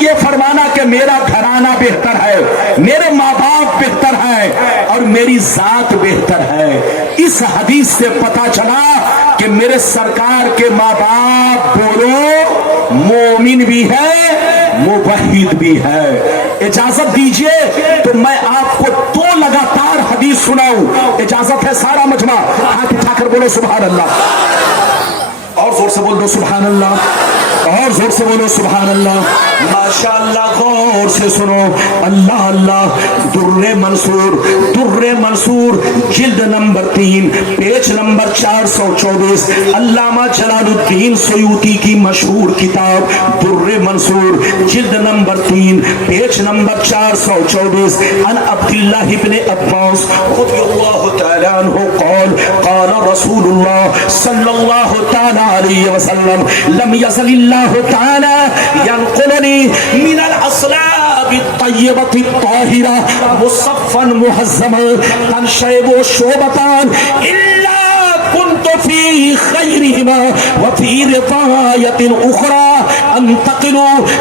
یہ فرمانا کہ میرا گھرانہ بہتر ہے، میرے ماں باپ بہتر ہیں اور میری ذات بہتر ہے۔ اس حدیث سے پتا چلا کہ میرے سرکار کے ماں باپ بولو مومن بھی ہے، موحد بھی ہے۔ اجازت دیجئے تو میں آپ کو دو لگاتار حدیث سناؤں، اجازت ہے سارا مجمع ہاتھ اٹھا کر بولو سبحان اللہ، اور زور سے بول دو سبحان اللہ، اور زور سے بولو سبحان اللہ۔ ماشاءاللہ غور سے سنو، اللہ اللہ۔ در منصور، در منصور جلد نمبر 3 پیج نمبر 424، علامہ جلال الدین سیوطی کی مشہور کتاب در منصور جلد نمبر 3 پیج نمبر 424، عن عبداللہ ابن عباس رضی اللہ تعالی عنہ قال قال رسول اللہ صلی اللہ تعالی علیہ وسلم لم يزل اللہ تعالی ينقلنی من الاصلاب الطیبة الطاہرة مصفا مہذبا تنشعب شعبتان الا كنت في خيرهما وفي رواية أخرى انتقل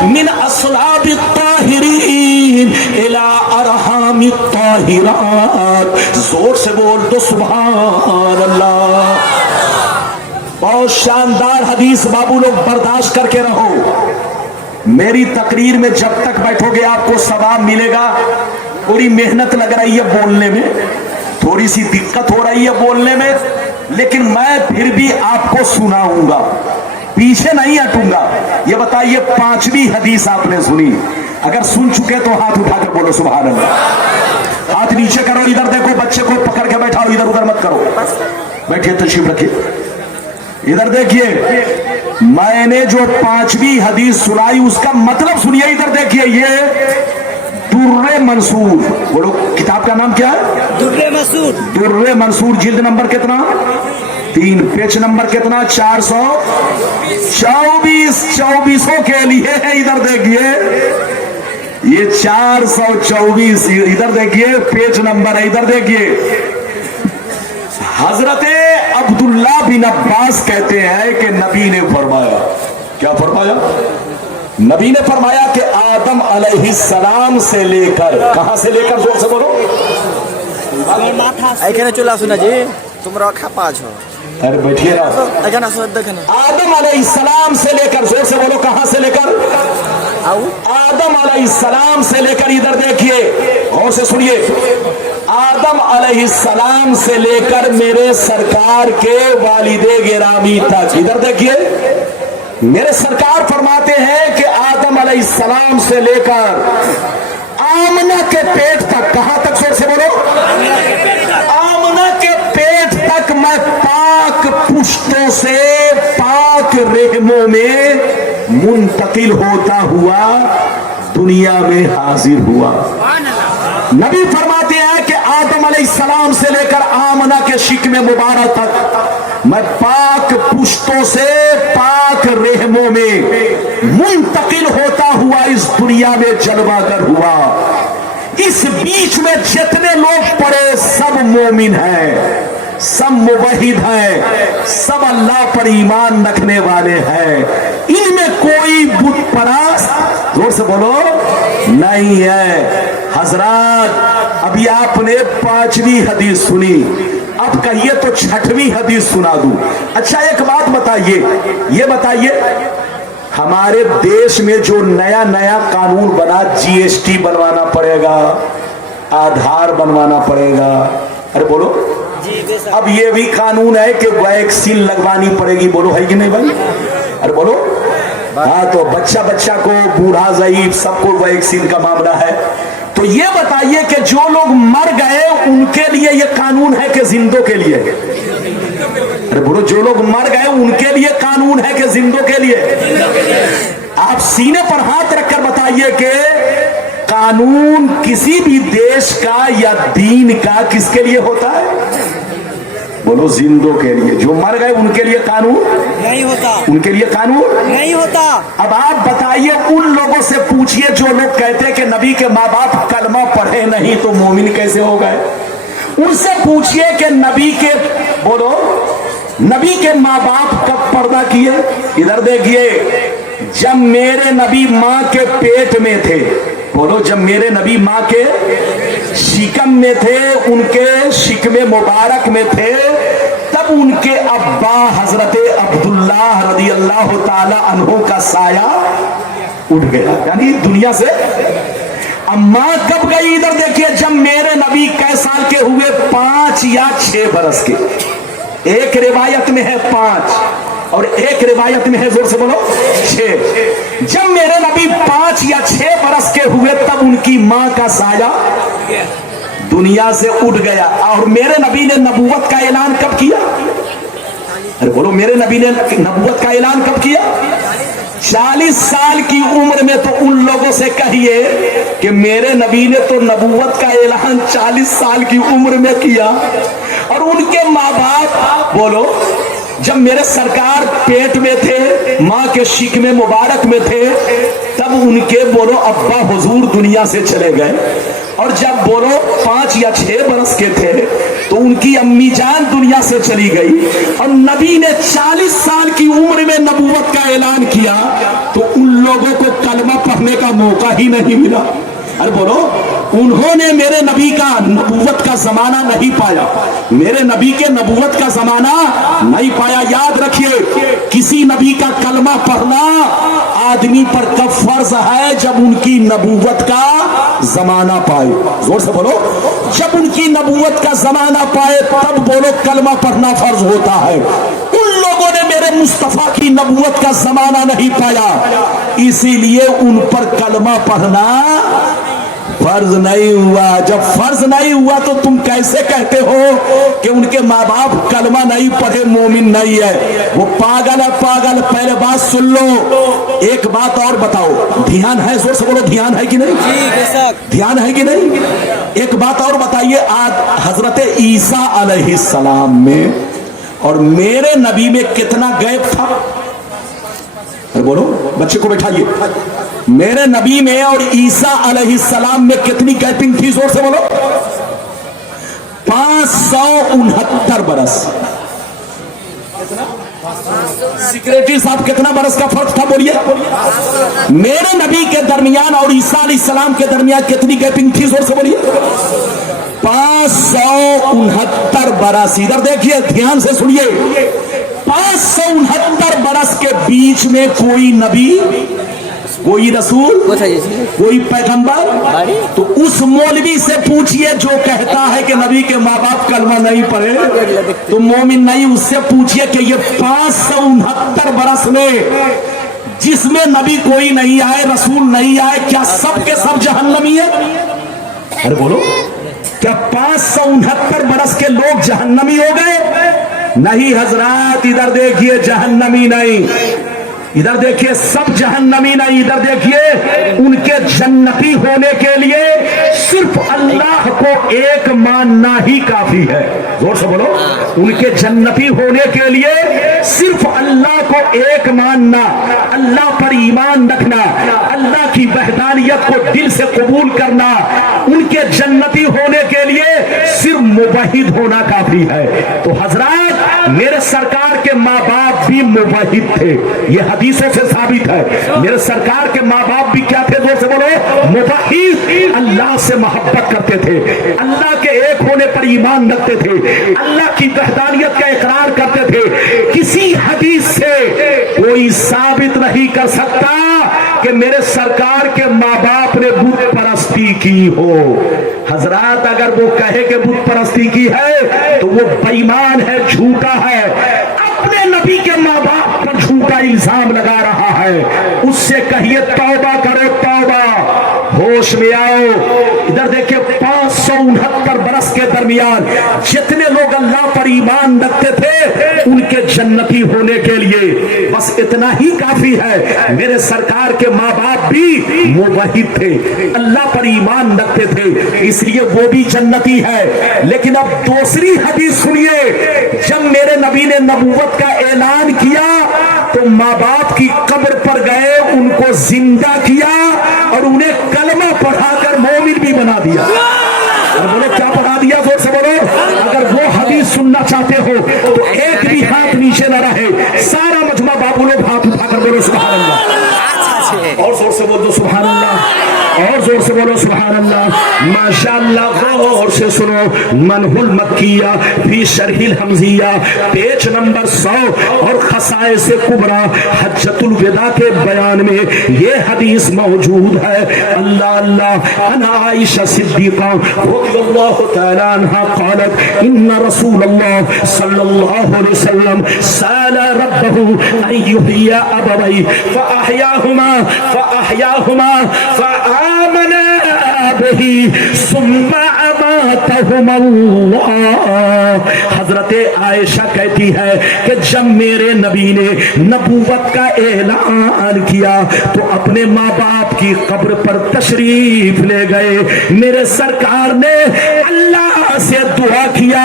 من أصلاب الطاهرين إلى أرحام الطاهرات۔ زور سے بول دو سبحان اللہ۔ بہت شاندار حدیث، بابو لوگ برداشت کر کے رہو۔ میری تقریر میں جب تک بیٹھو گے آپ کو ثواب ملے گا۔ تھوڑی محنت لگ رہی ہے بولنے میں، تھوڑی سی دقت ہو رہی ہے بولنے میں، لیکن میں پھر بھی آپ کو سناؤں گا، پیچھے نہیں ہٹوں گا۔ یہ بتائیے 5ویں حدیث آپ نے سنی؟ اگر سن چکے تو ہاتھ اٹھا کر بولو سبحان اللہ۔ ہاتھ نیچے کرو، ادھر دیکھو، بچے کو پکڑ کے بیٹھاؤ، ادھر ادھر مت کرو، بیٹھیے تشریف رکھیے۔ ادھر دیکھیے، میں نے جو 5ویں حدیث سنائی اس کا مطلب سنیے، ادھر دیکھیے، یہ در منصور، بولو کتاب کا نام کیا ہے؟ در منصور۔ در منصور جلد نمبر کتنا؟ 3 پیج نمبر کتنا؟ 424۔ 24 کے لیے ہے، ادھر دیکھیے، یہ 424، ادھر دیکھیے پیج نمبر ہے، ادھر دیکھیے۔ حضرت عبداللہ بن عباس کہتے ہیں کہ نبی نے فرمایا، کیا فرمایا؟ نبی نے فرمایا کہ آدم علیہ السلام سے لے کر، کہاں سے لے کر؟ زور سے بولو۔ ایکھنے چلا سنا جی، تم رکھا پاچ ہو، ارے بیٹھیے نا۔ آدم علیہ السلام سے لے کر، زور سے بولو، کہاں سے لے کر؟ آدم علیہ السلام سے لے کر، ادھر دیکھیے، غور سے سنیے، آدم علیہ السلام سے لے کر میرے سرکار کے والد گرامی تک، ادھر دیکھیے، میرے سرکار فرماتے ہیں کہ آدم علیہ السلام سے لے کر آمنہ کے پیٹ تک، کہاں تک؟ زور سے بولو۔ آمنہ کے پیٹ تک میں پاک پشتوں سے پاک رحموں میں منتقل ہوتا ہوا دنیا میں حاضر ہوا۔ نبی فرماتے ہیں کہ آدم علیہ السلام سے لے کر آمنہ کے شکم مبارک تک میں پاک پشتوں سے پاک رحموں میں منتقل ہوتا ہوا اس دنیا میں جلوہ گر ہوا۔ اس بیچ میں جتنے لوگ پڑے سب مومن ہیں، سب موحد ہیں، سب اللہ پر ایمان رکھنے والے ہیں، ان میں کوئی بت پرست، زور سے بولو، نہیں ہے۔ حضرات ابھی آپ نے 5ویں حدیث سنی، اب کہیے تو 6ویں حدیث سنا دوں۔ اچھا ایک بات بتائیے، یہ بتائیے ہمارے دیش میں جو نیا نیا قانون بنا، جی ایس ٹی بنوانا پڑے گا، آدھار بنوانا پڑے گا، ارے بولو، اب یہ بھی قانون ہے کہ ویکسین لگوانی پڑے گی، بولو ہے کہ نہیں بھائی؟ ارے بولو، ہاں، تو بچہ کو، بوڑھا ضعیف، سب کو ویکسین کا معاملہ ہے۔ تو یہ بتائیے کہ جو لوگ مر گئے ان کے لیے یہ قانون ہے کہ زندوں کے لیے؟ ارے بولو، جو لوگ مر گئے ان کے لیے قانون ہے کہ زندوں کے لیے؟ آپ سینے پر ہاتھ رکھ کر بتائیے کہ قانون کسی بھی دیش کا یا دین کا کس کے لیے ہوتا ہے؟ بولو، زندوں کے لیے۔ جو مر گئے ان کے لیے قانون نہیں ہوتا، ان کے لیے قانون نہیں ہوتا۔ اب آپ بتائیے، ان لوگوں سے پوچھئے جو لوگ کہتے ہیں کہ نبی کے ماں باپ کلمہ پڑھے نہیں تو مومن کیسے ہو گئے؟ ان سے پوچھئے کہ نبی کے، بولو، نبی کے ماں باپ کب پردہ کیے؟ ادھر دیکھیے، जब मेरे नबी माँ के पेट में थे, बोलो, जब मेरे नबी माँ के शिकम में थे, उनके शिकमे मुबारक में थे, तब उनके अब्बा हजरत अब्दुल्लाह रदी अल्लाह ताला अन्हु का साया उठ गया, यानी दुनिया से। अम्मा कब गई? इधर देखिए, जब मेरे नबी कै साल के हुए? 5 या 6 बरस के। एक रिवायत में है 5 और एक रिवायत में है, जोर से बोलो, 6। जब मेरे नबी 5 या 6 बरस के हुए, तब उनकी माँ का साया दुनिया से उठ गया। और मेरे नबी ने नबूवत का ऐलान कब किया? अरे बोलो, मेरे नबी ने नबूवत का ऐलान कब किया? 40 साल की उम्र में। तो उन लोगों से कहिए कि मेरे नबी ने तो नबूवत का ऐलान 40 साल की उम्र में किया, और उनके माँ बाप, बोलो, जब मेरे सरकार पेट में थे, माँ के शिकमे मुबारक में थे, तब उनके, बोलो, अब्बा हुजूर दुनिया से चले गए। और जब, बोलो, 5 या 6 बरस के थे, तो उनकी अम्मी जान दुनिया से चली गई। और नबी ने 40 साल की उम्र में नबूवत का ऐलान किया, तो उन लोगों को कलमा पढ़ने का मौका ही नहीं मिला। अरे बोलो, उन्होंने मेरे नबी का नबूवत का जमाना नहीं पाया, मेरे नबी के नबूवत का जमाना नहीं पाया। याद रखिए, किसी नबी का कलमा पढ़ना आदमी पर कब फर्ज है? जब उनकी नबूवत का जमाना पाए। जोर से बोलो, जब उनकी नबूवत का जमाना पाए, तब, बोलो, कलमा पढ़ना फर्ज होता है। उन लोगों ने मेरे मुस्तफा की नबूवत का जमाना नहीं पाया, इसीलिए उन पर कलमा पढ़ना फर्ज नहीं हुआ। जब फर्ज नहीं हुआ, तो तुम कैसे कहते हो कि उनके माँ बाप कलमा नहीं पढ़े, मोमिन नहीं है? वो पागल है, पागल। पहले बात सुन लो, एक बात और बताओ, ध्यान है? जोर से बोलो, ध्यान है कि नहीं? ध्यान है कि नहीं? एक बात और बताइए, आज हजरत ईसा अलैहिस्सलाम में और मेरे नबी में कितना गैप था? अरे बोलो, बच्चे को बैठाइए। मेरे नबी में और ईसा अलैहिस्सलाम में कितनी गैपिंग थी? जोर से बोलो। 569 बरस। सेक्रेटरी साहब, कितना बरस का फर्क था? बोलिए। मेरे नबी के दरमियान और ईसा अलैहिस्सलाम के दरमियान कितनी गैपिंग थी? जोर से बोलिए। 569 बरस। इधर देखिए, ध्यान से सुनिए। 569 बरस के बीच में कोई नबी, कोई रसूल, कोई पैगंबर, तो उस मौलवी से पूछिए जो कहता है कि नबी के माँ बाप कलमा नहीं पढ़े तो मोमिन नहीं। उससे पूछिए कि ये 569 बरस में जिसमें नबी कोई नहीं आए, रसूल नहीं आए, क्या सब के सब जहन्नमी है? अरे बोलो, क्या 569 बरस के लोग जहन्नमी हो गए? नहीं हजरात, इधर देखिए, जहन्नमी नहीं। इधर देखिए, सब जहन्नमी नहीं। इधर देखिए, उनके जन्नती होने के लिए सिर्फ अल्लाह को एक मानना ही काफी है। जोर से बोलो, उनके जन्नती होने के लिए सिर्फ अल्लाह को एक मानना, अल्लाह पर ईमान रखना, अल्लाह की वहदानियत को दिल से कबूल करना, उनके जन्नती होने के लिए सिर्फ मुवहिद होना काफी है। तो हजरात, मेरे सरकार के माँ बाप भी मुवहिद थे, ये हदीसों से साबित है। मेरे सरकार के माँ बाप भी क्या थे? जोर से बोलो, मुवहिद। अल्लाह से मोहब्बत करते थे, अल्लाह के एक होने पर ईमान रखते थे, अल्लाह की वहदानियत का इकरार करते थे। किसी हदीस से कोई साबित नहीं कर सकता कि मेरे सरकार के माँ बाप ने बुत परस्ती की हो। हजरात, अगर वो कहे कि बुत परस्ती की है तो वो बेईमान है, झूठा है, अपने नबी के माँ बाप पर झूठा इल्जाम लगा रहा है। उससे कहिए तौबा करो, तौबा, होश में आओ। इधर देखिए, 569 बरस के दरमियान जितने लोग अल्लाह पर ईमान रखते थे, उनके जन्नती होने के लिए बस इतना ही काफी है। मेरे सरकार के माँ बाप भी मुवहिद थे, अल्लाह पर ईमान रखते थे, इसलिए वो भी जन्नती है। लेकिन अब दूसरी हदीस सुनिए, जब मेरे नबी ने नबूवत का ऐलान किया तो माँ बाप की कब्र पर गए, उनको जिंदा किया और उन्हें कलमा पढ़ाकर मोमिन भी बना दिया। और बोलो, क्या पढ़ा दिया? जोर से बोलो। अगर वो हदीस सुनना चाहते हो तो एक भी हाथ नीचे न रहे, सारा मजमा बाबू लोग हाथ उठाकर बोलो सुभान अल्लाह। बोल दो सुभान अल्लाह, और जोर से बोलो सुभान अल्लाह। माशाअल्लाह, गौर से सुनो। मनहुल मक्किया फी शरहिल हमजिया पेज नंबर 100 और खसाइस कुबरा हज्जतुल विदा के बयान में ये हदीस मौजूद है। अल्लाह अल्लाह अना आयशा सिद्दीका रज़ियल्लाहु तआला अन्हा क़ालत इन्ना रसूलल्लाह सल्लल्लाहु अलैहि वसल्लम साला रब्बहु अन युहय्या अबवै फअहयाहुमा फआमना बिही सुम्मा अमातहुमा अल्लाह। हजरत आयशा कहती है कि जब मेरे नबी ने नबूवत का ऐलान किया तो अपने माँ बाप की कब्र पर तशरीफ ले गए। मेरे सरकार ने अल्लाह से दुआ किया,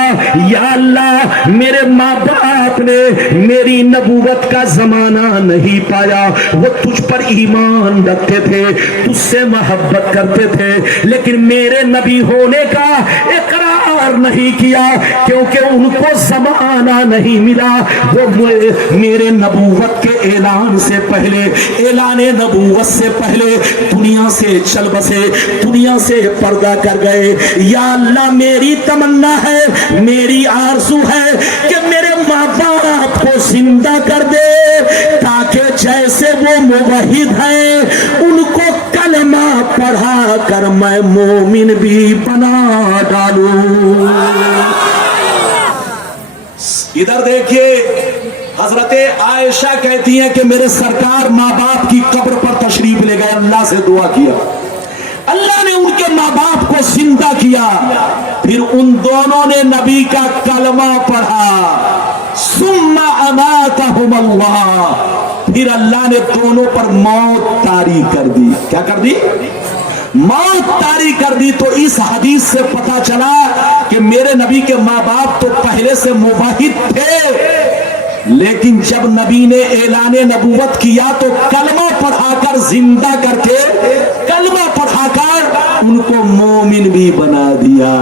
या अल्लाह मेरे माँ बाप ने मेरी नबूवत का जमाना नहीं पाया, वो तुझ पर ईमान रखते थे, तुझसे मोहब्बत करते थे, लेकिन मेरे नबी होने का इकरार नहीं किया क्योंकि उनको जमाना नहीं मिला। वो मेरे नबूवत के ऐलान से पहले, ऐलाने नबूवत से पहले दुनिया से चल बसे, दुनिया से पर्दा कर गए। या अल्लाह मेरी तमन्ना है, मेरी आरज़ू है कि मेरे माँ बाप को जिंदा कर दे ताकि जैसे वो मुवहिद है उनको कलमा पढ़ा कर मैं मोमिन भी बना डालूं। इधर देखिए, हजरत आयशा कहती हैं कि मेरे सरकार माँ बाप की कब्र पर तशरीफ ले गए, अल्लाह से दुआ किया, अल्लाह ने उनके माँ बाप को जिंदा किया, फिर उन दोनों ने नबी का कलमा पढ़ा, सुम्मा अमातहुम अल्लाह, फिर अल्लाह ने दोनों पर मौत तारी कर दी। क्या कर दी? मौत तारी कर दी। तो इस हदीस से पता चला कि मेरे नबी के माँ बाप तो पहले से मुवाहिद थे, लेकिन जब नबी ने ऐलाने नबूवत किया तो कलमा पढ़ाकर जिंदा करके, कलमा पढ़ाकर उनको मोमिन भी बना दिया।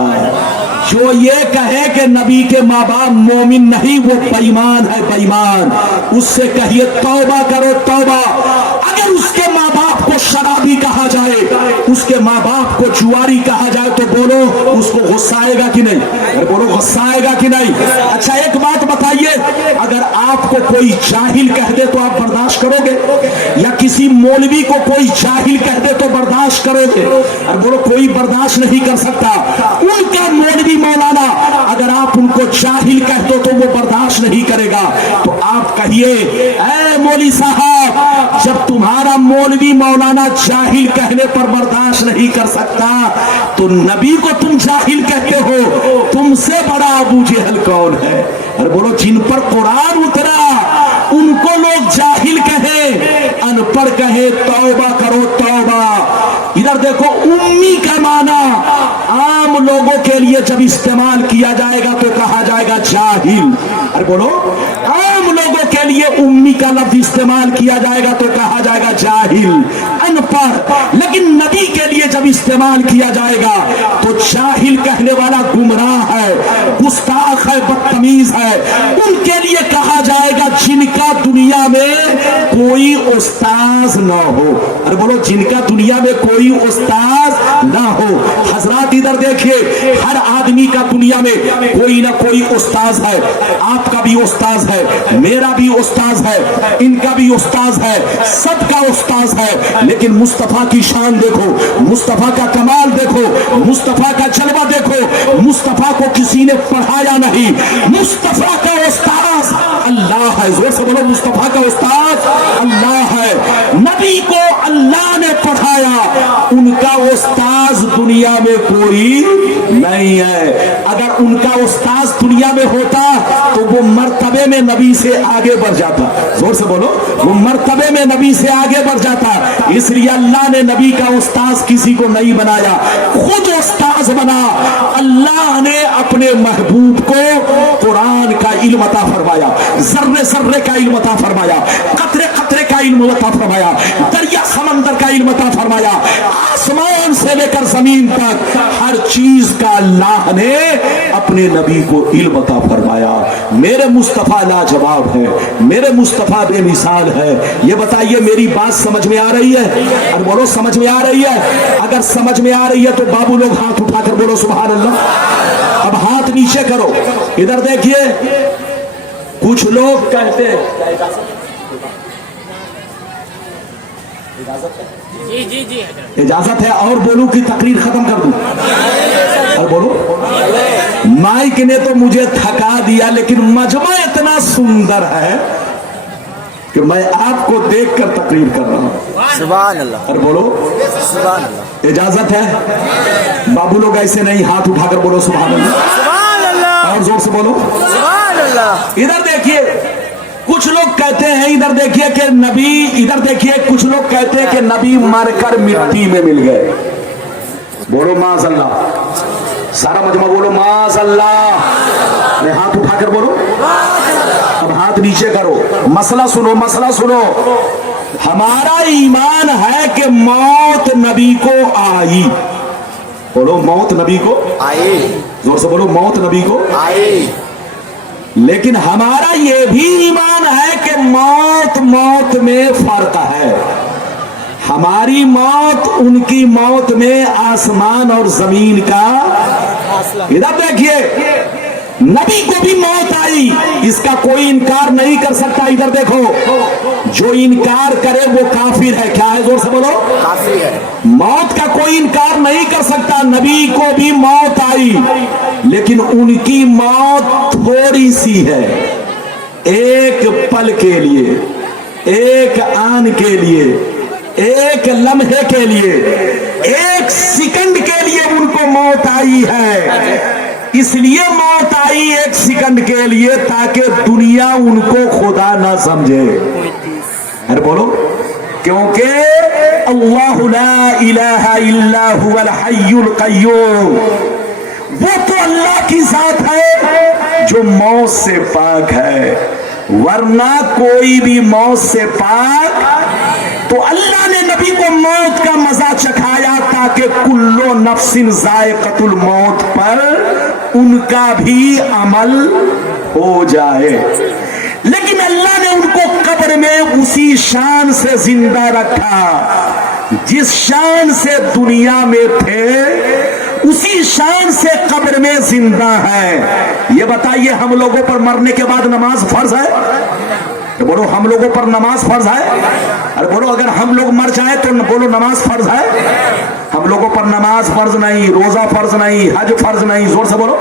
जो ये कहे कि नबी के माँ बाप मोमिन नहीं, वो बेईमान है, बेईमान। उससे कहिए तौबा करो, तौबा। अगर उसके माँ बाप को शराबी कहा जाए, उसके माँ बाप को जुआरी कहा जाए तो बोलो उसको गुस्सा आएगा कि नहीं? बोलो गुस्सा आएगा कि नहीं? अच्छा एक बात बताइए, अगर आपको कोई जाहिल कह दे तो आप बर्दाश्त करोगे? या किसी मौलवी को कोई जाहिल कह दे तो बर्दाश्त करोगे? और बोलो कोई बर्दाश्त नहीं कर सकता। उनका मौलवी मौलाना अगर आप उनको जाहिल कह दो तो वो बर्दाश्त नहीं करेगा। तो आप कहिए, ऐ मौलवी साहब, जब तुम्हारा मौलवी मौलाना जाहिल कहने पर बर्दाश्त नहीं कर सकता तो नबी को तुम जाहिल कहते हो, तुमसे बड़ा अबू जहल कौन है? और बोलो जिन पर कुरान उतरा उनको लोग जाहिल कहे, अनपढ़ कहे, तौबा करो तौबा। इधर देखो, उम्मी का माना आम लोगों के लिए जब इस्तेमाल किया जाएगा तो कहा जाएगा जाहिल। अरे बोलो, आम लोगों के लिए उम्मी का लफ्ज इस्तेमाल किया जाएगा तो कहा जाएगा जाहिल, अनपढ़। लेकिन नबी के लिए जब इस्तेमाल किया जाएगा तो जाहिल कहने वाला गुमराह है, गुस्ताख है, बदतमीज है। उनके लिए कहा जाएगा जिनका दुनिया में कोई उस्ताज ना हो। अरे बोलो, जिनका दुनिया में कोई उस्ताज ना हो। हजरात इधर देखिए, हर आदमी का दुनिया में कोई ना कोई उस्ताज है। आपका भी उस्ताज है, मेरा भी उस्ताज है, इनका भी उस्ताज है, सबका उस्ताज है। लेकिन मुस्तफा की शान देखो, मुस्तफा का कमाल देखो, मुस्तफा का जलवा देखो। मुस्तफा को किसी ने पढ़ाया नहीं, मुस्तफा का उस्ताज अल्लाह है। जोर से बोलो, मुस्तफा का उस्ताज अल्लाह है। नबी को अल्लाह ने पढ़ाया, उनका उस्ताज दुनिया में कोई नहीं है। अगर उनका उस्ताज दुनिया में होता तो वो मर्तबे में नबी से आगे बढ़ जाता। जोर से बोलो, वो मर्तबे में नबी से आगे बढ़ जाता। इसलिए अल्लाह ने नबी का उस्ताज किसी को नहीं बनाया, खुद उस्ताज बना। अल्लाह ने अपने महबूब को कुरान का इल्म अता फरमाया, जर्रे जर्रे का इल्म अता फरमाया, कतरे कतरे का इल्म अता फरमाया, दरिया समंदर का علم عطا فرمایا. آسمان سے لے کر زمین تک ہر چیز کا اللہ نے اپنے نبی کو علم عطا فرمایا. میرے مصطفیٰ لاجواب ہے, میرے مصطفیٰ بے مثال ہے. یہ بتائیے میری بات سمجھ میں آ رہی ہے؟ اور بولو سمجھ میں آ رہی ہے؟ اگر سمجھ میں آ رہی ہے تو بابو لوگ ہاتھ اٹھا کر بولو سبحان اللہ. اب ہاتھ نیچے کرو, ادھر دیکھیے. کچھ لوگ کہتے ہیں اجازت ہے اور بولوں کی تقریر ختم کر دوں؟ اور بولو. مائک نے تو مجھے تھکا دیا, لیکن مجمع اتنا سندر ہے کہ میں آپ کو دیکھ کر تقریر کر رہا ہوں. سبحان اللہ. اور بولو سبحان اللہ. اجازت ہے؟ بابو لوگ ایسے نہیں, ہاتھ اٹھا کر بولو سبحان اللہ. سبحان اللہ. اور زور سے بولو سبحان اللہ. ادھر دیکھیے کچھ لوگ کہتے ہیں, ادھر دیکھیے کہ نبی, ادھر دیکھیے کچھ لوگ کہتے ہیں کہ نبی مر کر مٹی میں مل گئے. بولو معاذ اللہ. سارا مجمع بولو معاذ اللہ. میں ہاتھ اٹھا کر بولو. اب ہاتھ نیچے کرو. مسئلہ سنو, مسئلہ سنو. ہمارا ایمان ہے کہ موت نبی کو آئی. بولو موت نبی کو آئی. زور سے بولو موت نبی کو آئی. لیکن ہمارا یہ بھی ایمان ہے کہ موت میں فرق ہے. ہماری موت ان کی موت میں آسمان اور زمین کا. ادھر دیکھیے نبی کو بھی موت آئی, اس کا کوئی انکار نہیں کر سکتا. ادھر دیکھو, جو انکار کرے وہ کافر ہے. کیا ہے؟ زور سے بولو. کافر ہے. موت کا کوئی انکار نہیں کر سکتا. نبی کو بھی موت آئی, لیکن ان کی موت تھوڑی سی ہے. ایک پل کے لیے, ایک آن کے لیے, ایک لمحے کے لیے, ایک سیکنڈ کے لیے ان کو موت آئی ہے. اس لیے موت آئی ایک سیکنڈ کے لیے تاکہ دنیا ان کو خدا نہ سمجھے. ارے بولو. کیونکہ اللہ لا الہ الا هو الحی القیوم, وہ تو اللہ کی ذات ہے جو موت سے پاک ہے, ورنہ کوئی بھی موت سے پاک. تو اللہ نے نبی کو موت کا مزہ چکھایا تاکہ کلو نفس ذائقۃ الموت پر ان کا بھی عمل ہو جائے. لیکن اللہ نے ان کو قبر میں اسی شان سے زندہ رکھا جس شان سے دنیا میں تھے, اسی شان سے قبر میں زندہ ہے. یہ بتائیے ہم لوگوں پر مرنے کے بعد نماز فرض ہے؟ بولو ہم لوگوں پر نماز فرض ہے. ارے بولو اگر ہم لوگ مر جائیں تو بولو نماز فرض ہے. ہم لوگوں پر نماز فرض نہیں, روزہ فرض نہیں, حج فرض نہیں. زور سے بولو.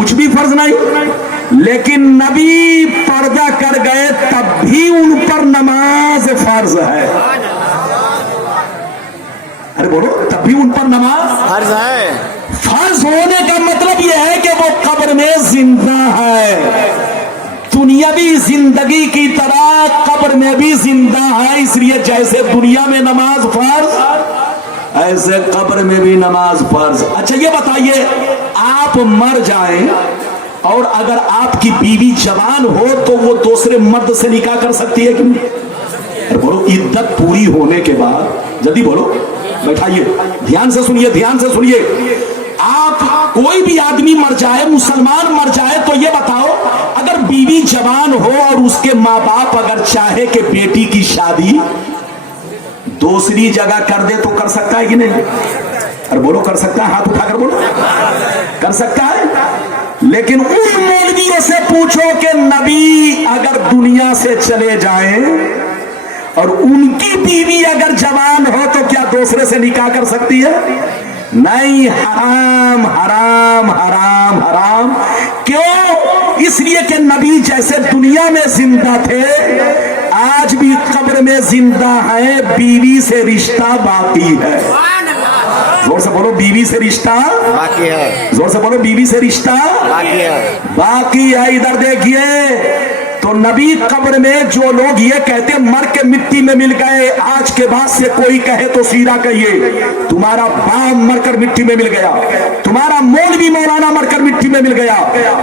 کچھ بھی فرض نہیں. لیکن نبی پردہ کر گئے تب بھی ان پر نماز فرض ہے. ارے بولو تب بھی ان پر نماز فرض ہے. فرض ہونے کا مطلب یہ ہے کہ وہ قبر میں زندہ ہے. دنیاوی زندگی کی طرح قبر میں بھی زندہ ہے. اس لیے جیسے دنیا میں نماز فرض, ایسے قبر میں بھی نماز فرض. اچھا یہ بتائیے, آپ مر جائیں اور اگر آپ کی بیوی جوان ہو تو وہ دوسرے مرد سے نکاح کر سکتی ہے کہ نہیں؟ بولو عدت پوری ہونے کے بعد, جلدی بولو, بیٹھائیے, دھیان سے سنیے, دھیان سے سنیے. آپ کوئی بھی آدمی مر جائے, مسلمان مر جائے, تو یہ بتاؤ اگر بیوی جوان ہو اور اس کے ماں باپ اگر چاہے کہ بیٹی کی شادی دوسری جگہ کر دے تو کر سکتا ہے کہ نہیں؟ اور بولو کر سکتا ہے, ہاتھ اٹھا کر بولو کر سکتا ہے. لیکن ان مولویوں سے پوچھو کہ نبی اگر دنیا سے چلے جائیں اور ان کی بیوی اگر جوان ہو تو کیا دوسرے سے نکاح کر سکتی ہے؟ نہیں. حرام حرام حرام حرام. کیوں؟ اس لیے کہ نبی جیسے دنیا میں زندہ تھے آج بھی قبر میں زندہ ہیں, بیوی سے رشتہ باقی ہے. زور سے بولو بیوی سے رشتہ باقی ہے. زور سے بولو بیوی سے رشتہ باقی ہے. باقی ہے. ادھر دیکھیے तो नबी कब्र में जो लोग ये कहते मर के मिट्टी में मिल गए, आज के बाद से कोई कहे तो सीधा कहिए तुम्हारा बाप मरकर मिट्टी में मिल गया, तुम्हारा मौलवी मौलाना मरकर मिट्टी में मिल गया,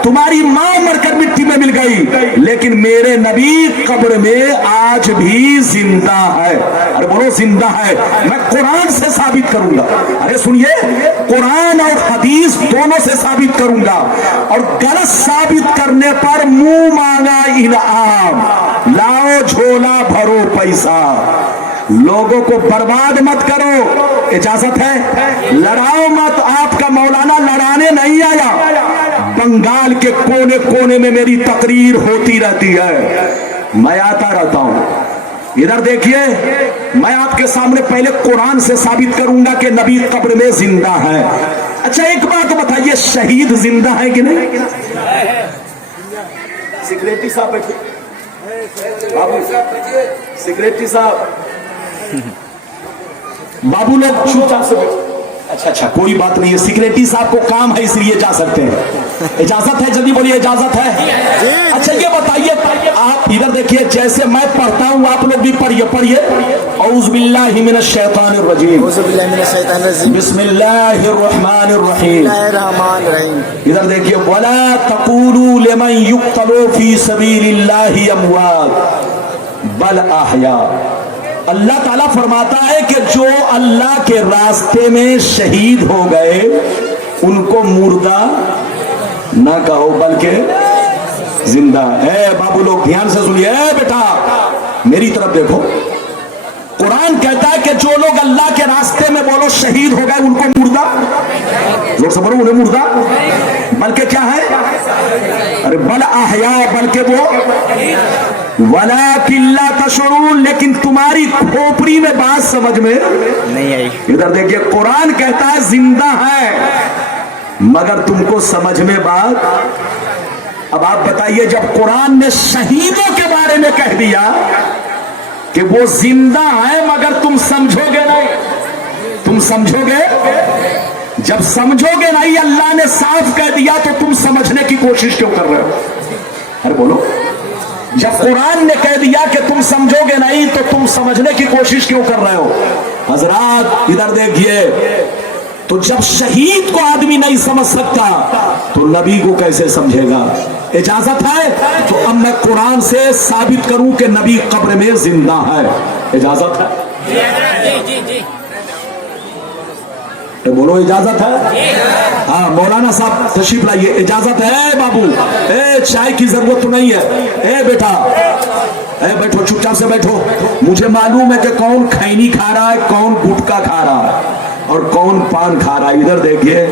तुम्हारी माँ मरकर मिट्टी में मिल गई, लेकिन मेरे नबी कब्र में आज भी जिंदा है। अरे बोलो जिंदा है। मैं कुरान से साबित करूंगा। अरे सुनिए, कुरान और हदीस दोनों से साबित करूंगा, और गलत साबित करने पर मुंह मांगा इनाम, लाओ झोला भरो पैसा। लोगों को बर्बाद मत करो, इजाजत है। लड़ाओ मत, आपका मौलाना लड़ाने नहीं आया। बंगाल के कोने कोने में मेरी तकरीर होती रहती है, मैं आता रहता हूं। इधर देखिए, मैं आपके सामने पहले कुरान से साबित करूंगा कि नबी कब्र में जिंदा है। अच्छा एक बात बताइए, शहीद जिंदा है कि नहीं? सेक्रेटरी साहब बैठे, सेक्रेटरी साहब, बाबू लोग चुपचाप से बैठे। अच्छा, कोई बात नहीं है, सेक्रेटरी साहब को काम है इसलिए जा सकते हैं। इजाजत है? जल्दी बोलिए, इजाजत है? अच्छा ये बताइए, आप इधर देखिए, जैसे मैं पढ़ता हूँ आप लोग भी पढ़िए। औज़ु बिल्लाहि मिनश शैतानिर रजीम, बिस्मिल्लाहिर रहमानिर रहीम। इधर देखिए, वला तक़ूलू लिमन युक़्तलू फी सबीलिल्लाहि अमवात बल अहया। अल्लाह ताला फरमाता है कि जो अल्लाह के रास्ते में शहीद हो गए उनको मुर्दा ना कहो बल्कि जिंदा है। बाबू लोग ध्यान से सुनिए, बेटा मेरी तरफ देखो। कुरान कहता है कि जो लोग अल्लाह के रास्ते में बोलो शहीद हो गए उनको मुर्दा, जोर से बोलो, उन्हें मुर्दा बल्कि क्या है? अरे बल अहया, बल्कि वो वला किल्ला तशुरून, लेकिन तुम्हारी खोपड़ी में बात समझ में नहीं आई। इधर देखिए, कुरान कहता है जिंदा है मगर तुमको समझ में बात। अब आप बताइए, जब कुरान ने शहीदों के बारे में कह दिया कि वो जिंदा है मगर तुम समझोगे नहीं, तुम समझोगे? जब समझोगे नहीं, अल्लाह ने साफ कह दिया तो तुम समझने की कोशिश क्यों कर रहे हो? अरे बोलो, जब कुरान ने कह दिया कि तुम समझोगे नहीं तो तुम समझने की कोशिश क्यों कर रहे हो? हजरात इधर देखिए, तो जब शहीद को आदमी नहीं समझ सकता तो नबी को कैसे समझेगा? इजाजत है? तो अब मैं कुरान से साबित करूं कि नबी कब्र में जिंदा है। इजाजत है? तो बोलो इजाजत है? हाँ मौलाना साहब तशरीफ लाइए। इजाजत है बाबू? चाय की जरूरत तो नहीं है? बेटा बैठो, चुपचाप से बैठो। मुझे मालूम है कि कौन खैनी खा रहा है, कौन गुटखा खा रहा है और कौन पान खा रहा है। इधर देखिए,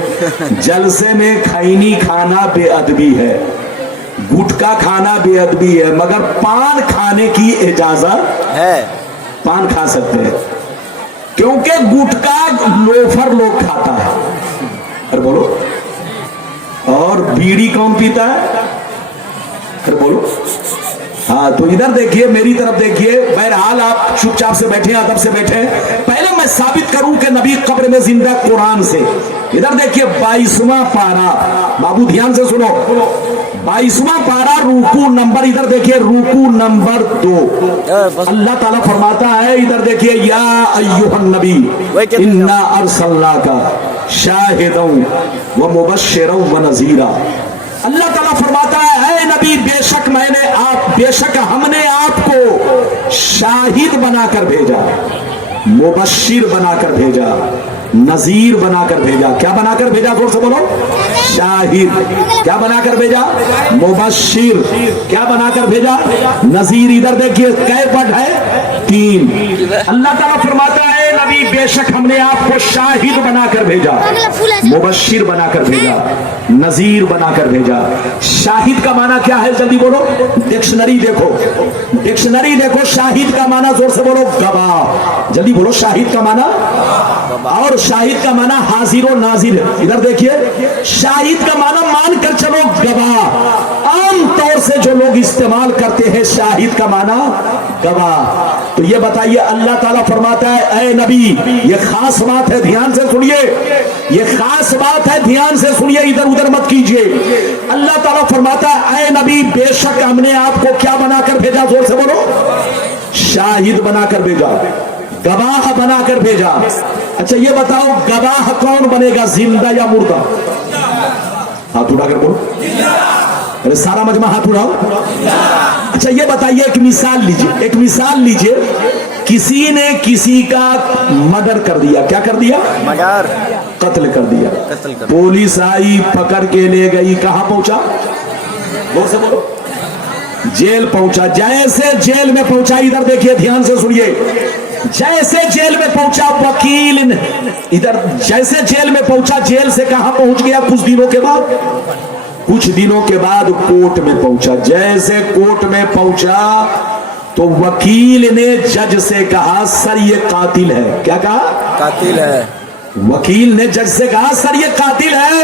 जलसे में खैनी खाना बेअदबी है, गुटखा खाना बेअदबी है, मगर पान खाने की इजाजत है। पान खा सकते हैं क्योंकि गुटखा लोफर लोग खाता है। अरे बोलो, और बीड़ी कौन पीता है? अरे बोलो। हाँ तो इधर देखिए, मेरी तरफ देखिए। बहरहाल आप चुपचाप से बैठे, अदब से बैठे। पहले मैं साबित करूं कि नबी कब्र में जिंदा कुरान से। इधर देखिए 22वां पारा, बाबू ध्यान से सुनो। 22वां पारा रुकू नंबर, इधर देखिए रुकू नंबर 2। अल्लाह ताला फरमाता है, इधर देखिए, या अय्युहन नबी इन्ना अरसलनाका शाहिदन व मुबश्शिरन व नज़ीरा। अल्लाह ताला फरमाता है, ऐ नबी बेशक हमने आपको शाहिद बनाकर भेजा, मुबश्शिर बनाकर भेजा, नजीर बनाकर भेजा। क्या बनाकर भेजा? जोर से बोलो। शाहिद। क्या बनाकर भेजा? मुबश्शिर। क्या बनाकर भेजा? नजीर। इधर देखिए कै पद है? 3। अल्लाह ताला फरमाता है, नबी बेशक हमने आपको शाहिद बनाकर भेजा, मुबश्शिर बनाकर भेजा, नजीर बनाकर भेजा। शाहिद का माना क्या है? जल्दी बोलो। डिक्शनरी देखो, डिक्शनरी देखो। शाहिद का माना, जोर से बोलो, गवाह। जल्दी बोलो, शाहिद का माना। और शाहिद का माना हाजिर और नाजिर। इधर देखिए, शाहिद का माना मान कर चलो गवाह। आम तौर से जो लोग इस्तेमाल करते हैं शाहिद का माना गवाह। तो ये बताइए, अल्लाह ताला फरमाता है ऐ नबी, ये खास बात है, ध्यान से सुनिए, ये खास बात है, ध्यान से सुनिए, इधर उधर मत कीजिए। अल्लाह ताला फरमाता है ऐ नबी, बेशक हमने आपको क्या बनाकर भेजा, जोर से बोलो, शाहिद बनाकर भेजा, गवाह बनाकर भेजा। अच्छा ये बताओ, गवाह कौन बनेगा, जिंदा या मुर्दा? हाथ उठाकर बोलो, अरे सारा मजमा हाथ उठाओ। अच्छा ये बताइए, एक मिसाल लीजिए, एक मिसाल लीजिए, किसी ने किसी का मर्डर कर दिया, क्या कर दिया, मर्डर, कत्ल कर दिया, कत्ल कर, पुलिस आई पकड़ के ले गई, कहां पहुंचा, जोर से बोलो, जेल पहुंचा। जैसे जेल में पहुंचा, इधर देखिए, ध्यान से सुनिए, जैसे जेल में पहुंचा वकील, इधर जैसे जेल में पहुंचा, जेल से कहां पहुंच गया, कुछ दिनों के बाद, कुछ दिनों के बाद कोर्ट में पहुंचा। जैसे कोर्ट में पहुंचा तो वकील ने जज से कहा सर ये कातिल है, क्या कहा, कातिल है। वकील ने जज से कहा सर ये कातिल है।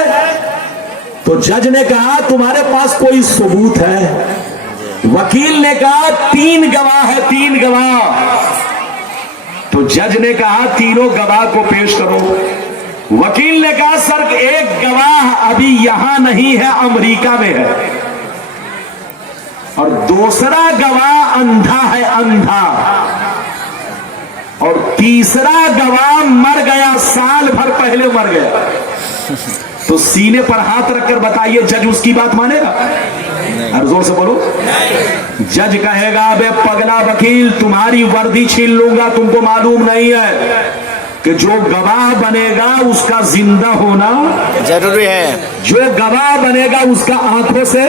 तो जज ने कहा तुम्हारे पास कोई सबूत है? वकील ने कहा 3 गवाह है, 3 गवाह। तो जज ने कहा तीनों गवाह को पेश करो। वकील ने कहा सर एक गवाह अभी यहां नहीं है, अमेरिका में है, और दूसरा गवाह अंधा है, अंधा, और तीसरा गवाह मर गया, साल भर पहले मर गया। तो सीने पर हाथ रखकर बताइए, जज उसकी बात मानेगा? और जोर से बोलो, जज कहेगा बे पगला वकील, तुम्हारी वर्दी छीन लूंगा, तुमको मालूम नहीं है कि जो गवाह बनेगा उसका जिंदा होना जरूरी है, जो गवाह बनेगा उसका आंखों से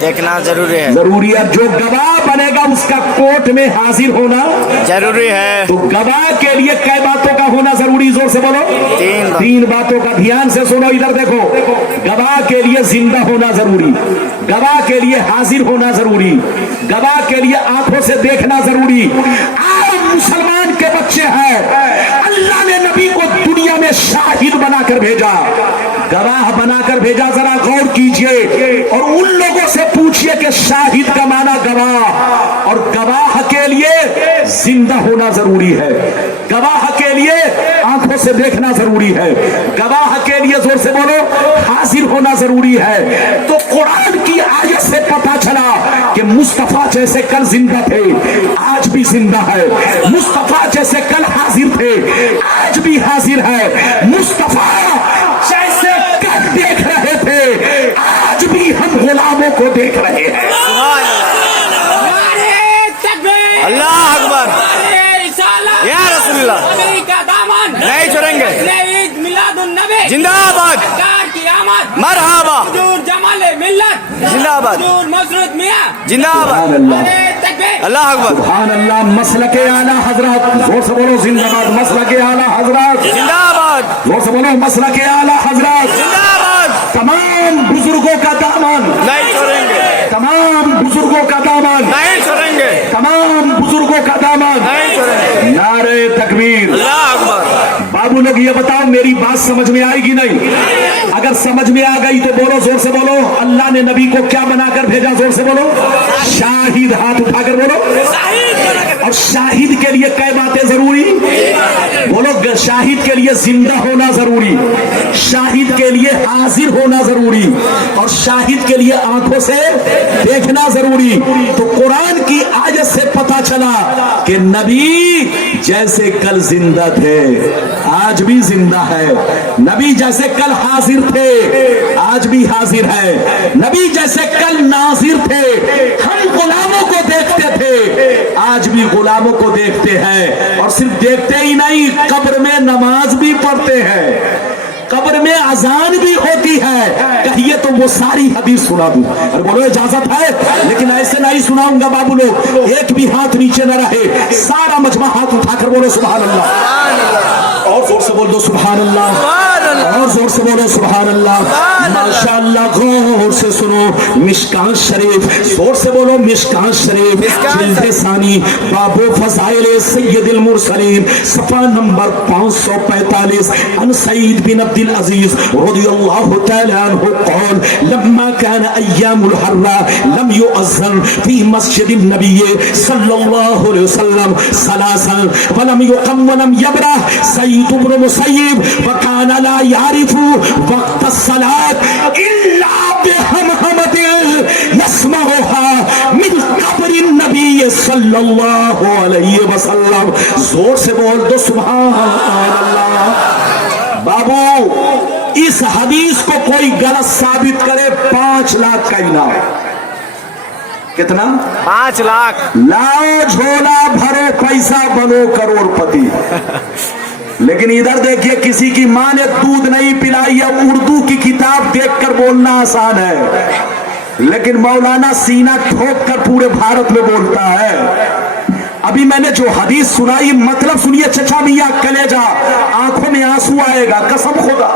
देखना जरूरी है, जरूरी है, जो गवाह बनेगा उसका कोर्ट में हाजिर होना जरूरी है। तो गवाह के लिए कई बातों का होना जरूरी, जोर से बोलो, 3 बातों का। ध्यान से सुनो, इधर देखो, गवाह के लिए जिंदा होना जरूरी, गवाह के लिए हाजिर होना जरूरी, गवाह के लिए आंखों से देखना जरूरी। आप मुसलमान के बच्चे हैं, अल्लाह ने नबी को दुनिया में शाहिद बनाकर भेजा, गवाह बनाकर भेजा। जरा गौर कीजिए और उन लोगों से पूछिए कि शाहिद का माना गवाह, और गवाह के लिए जिंदा होना जरूरी है, गवाह के लिए आंखों से देखना जरूरी है, गवाह के लिए जोर से बोलो हाजिर होना जरूरी है। तो कुरान की आयत से पता चला कि मुस्तफा जैसे कल जिंदा थे, आज भी जिंदा है, मुस्तफा जैसे कल हाजिर थे, आज भी हाजिर है, मुस्तफा जैसे कल देख रहे थे, आज भी हम गुलामों को देख रहे हैं। अल्लाह अकबर, या रसूलुल्लाह, अमेरिका दामन नहीं छोड़ेंगे, ईद मिलादुन्नबी जिंदाबाद, सरकार की आमद, मरहबा, हुजूर जमाले मिल्लत, जिंदाबाद, हुजूर मसरूद मियां, जिंदाबाद, अल्लाह अकबर, सुभान अल्लाह, मसलके आला हजरत, जोर से बोलो जिंदाबाद, मसलके आला हजरत, जिंदाबाद, जोर से बोलो मसलके आला हजरत, जिंदाबाद, तमाम बुजुर्गों का दामन, नहीं छोड़ेंगे, तमाम बुजुर्गों का दामन, नहीं छोड़ेंगे, तमाम बुजुर्गों का दामन, नहीं छोड़ेंगे, नारे तकबीर। अल्लाह अकबर। बाबू लोग ये बताओ, मेरी बात समझ में आएगी नहीं? अगर समझ में आ गई तो बोलो, जोर से बोलो, अल्लाह ने नबी को क्या बनाकर भेजा, जोर से बोलो, शाहिद, हाथ उठाकर बोलो। और शाहिद के लिए कई बातें जरूरी, बोलो, शाहिद के लिए जिंदा होना जरूरी, शाहिद के लिए हाजिर होना जरूरी, और शाहिद के लिए आंखों से देखना जरूरी। तो कुरान की आयत से पता चला कि नबी जैसे कल जिंदा थे, आज भी जिंदा है, नबी जैसे कल हाजिर थे, आज भी हाजिर है, नबी जैसे कल नाजिर थे, हम गुलामों को देखते थे, आज भी गुलामों को देखते हैं, और सिर्फ देखते ही नहीं, कब्र में नमाज भी पढ़ते हैं, कब्र में अजान भी होती है। कहिए तो वो सारी हदीस सुना दूं? अरे बोलो इजाजत है, लेकिन ऐसे नहीं सुनाऊंगा बाबू लोग, एक भी हाथ नीचे न रहे, सारा मजमा हाथ उठाकर बोलो सुभान अल्लाह, और जोर से बोल दो सुभान अल्लाह। اور زور سے بولو سبحان اللہ ماشاءاللہ غور سے سنو مشکات شریف زور سے بولو مشکات شریف جلد ثانی باب فضائل سید المرسلین صفحہ نمبر 545 عن سعید بن عبد العزیز رضی اللہ تعالی عنہ قال لما كان ایام الحرہ لم يؤذن في مسجد النبي صلى الله عليه وسلم ثلاثا ولم يقم ولم يبرح سعيد بن مسيب وكان لا يعرف وقت الصلاة إلا بهمهمة يسمعها من قبر النبي صلى الله عليه وسلم زور سے بول دو سبحان اللہ بابو اس حدیث کو کوئی غلط ثابت کرے 5 لاکھ کا انعام کتنا 5 लाख لاؤ جھولا بھرو پیسہ بنو کروڑ پتی لیکن ادھر دیکھیے کسی کی ماں نے دودھ نہیں پلائی ہے اردو کی کتاب دیکھ کر بولنا آسان ہے لیکن مولانا سینہ ٹھوک کر پورے بھارت میں بولتا ہے ابھی میں نے جو حدیث سنائی مطلب سنیے چچا میاں کلیجا آنکھوں میں آنسو آئے گا قسم خدا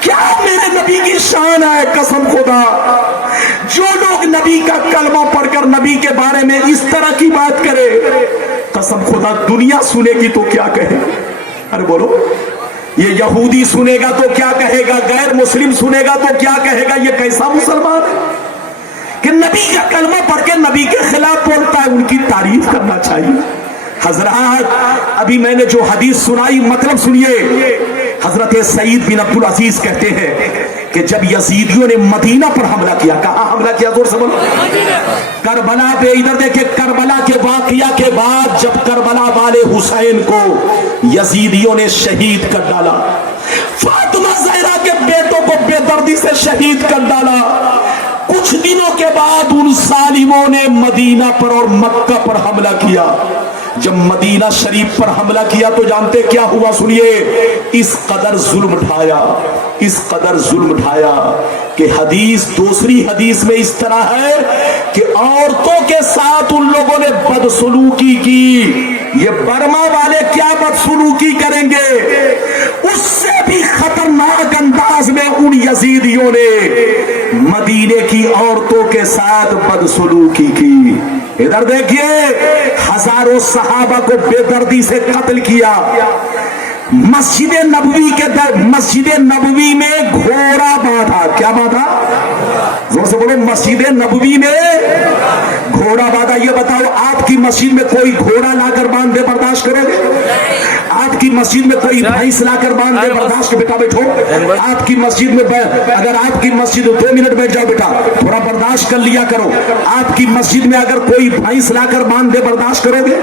کیا میرے نبی کی شان ہے قسم خدا جو لوگ نبی کا کلمہ پڑھ کر نبی کے بارے میں اس طرح کی بات کرے قسم خدا دنیا سنے گی تو کیا کہے ارے بولو یہ یہودی سنے گا تو کیا کہے گا غیر مسلم سنے گا تو کیا کہے گا یہ کیسا مسلمان ہے کہ نبی کا کلمہ پڑھ کے نبی کے خلاف بولتا ہے ان کی تعریف کرنا چاہیے حضرات ابھی میں نے جو حدیث سنائی مطلب سنیے حضرت سعید بن عبد العزیز کہتے ہیں کہ جب یزیدیوں نے مدینہ پر حملہ کیا کہاں حملہ کیا زور سے بولو کربلا پہ ادھر دیکھیں کربلا کے واقعہ کے بعد جب کربلا والے حسین کو یزیدیوں نے شہید کر ڈالا فاطمہ زہرا کے بیٹوں کو بے دردی سے شہید کر ڈالا کچھ دنوں کے بعد ان ظالموں نے مدینہ پر اور مکہ پر حملہ کیا جب مدینہ شریف پر حملہ کیا تو جانتے کیا ہوا سنیے اس قدر ظلم ڈھایا کہ حدیث دوسری حدیث میں اس طرح ہے کہ عورتوں کے ساتھ ان لوگوں نے بدسلوکی کی یہ برما والے کیا بدسلوکی کریں گے اس سے بھی خطرناک انداز میں ان یزیدیوں نے مدینے کی عورتوں کے ساتھ بدسلوکی کی ادھر دیکھیے ہزاروں صحابہ کو بے دردی سے قتل کیا مسجد نبوی میں گھوڑا باندھا کیا باندھا زور سے بولو مسجد نبوی میں گھوڑا باندھا یہ بتاؤ آپ کی مسجد میں کوئی گھوڑا لا کر باندھ دے برداشت کرو گے آپ کی مسجد میں کوئی بھینس لا کر باندھ دے برداشت بیٹا بیٹھو آپ کی مسجد میں اگر آپ کی مسجد 2 منٹ بیٹھ جاؤ بیٹا تھوڑا برداشت کر لیا کرو آپ کی مسجد میں اگر کوئی بھینس لا کر باندھ دے برداشت کرو گے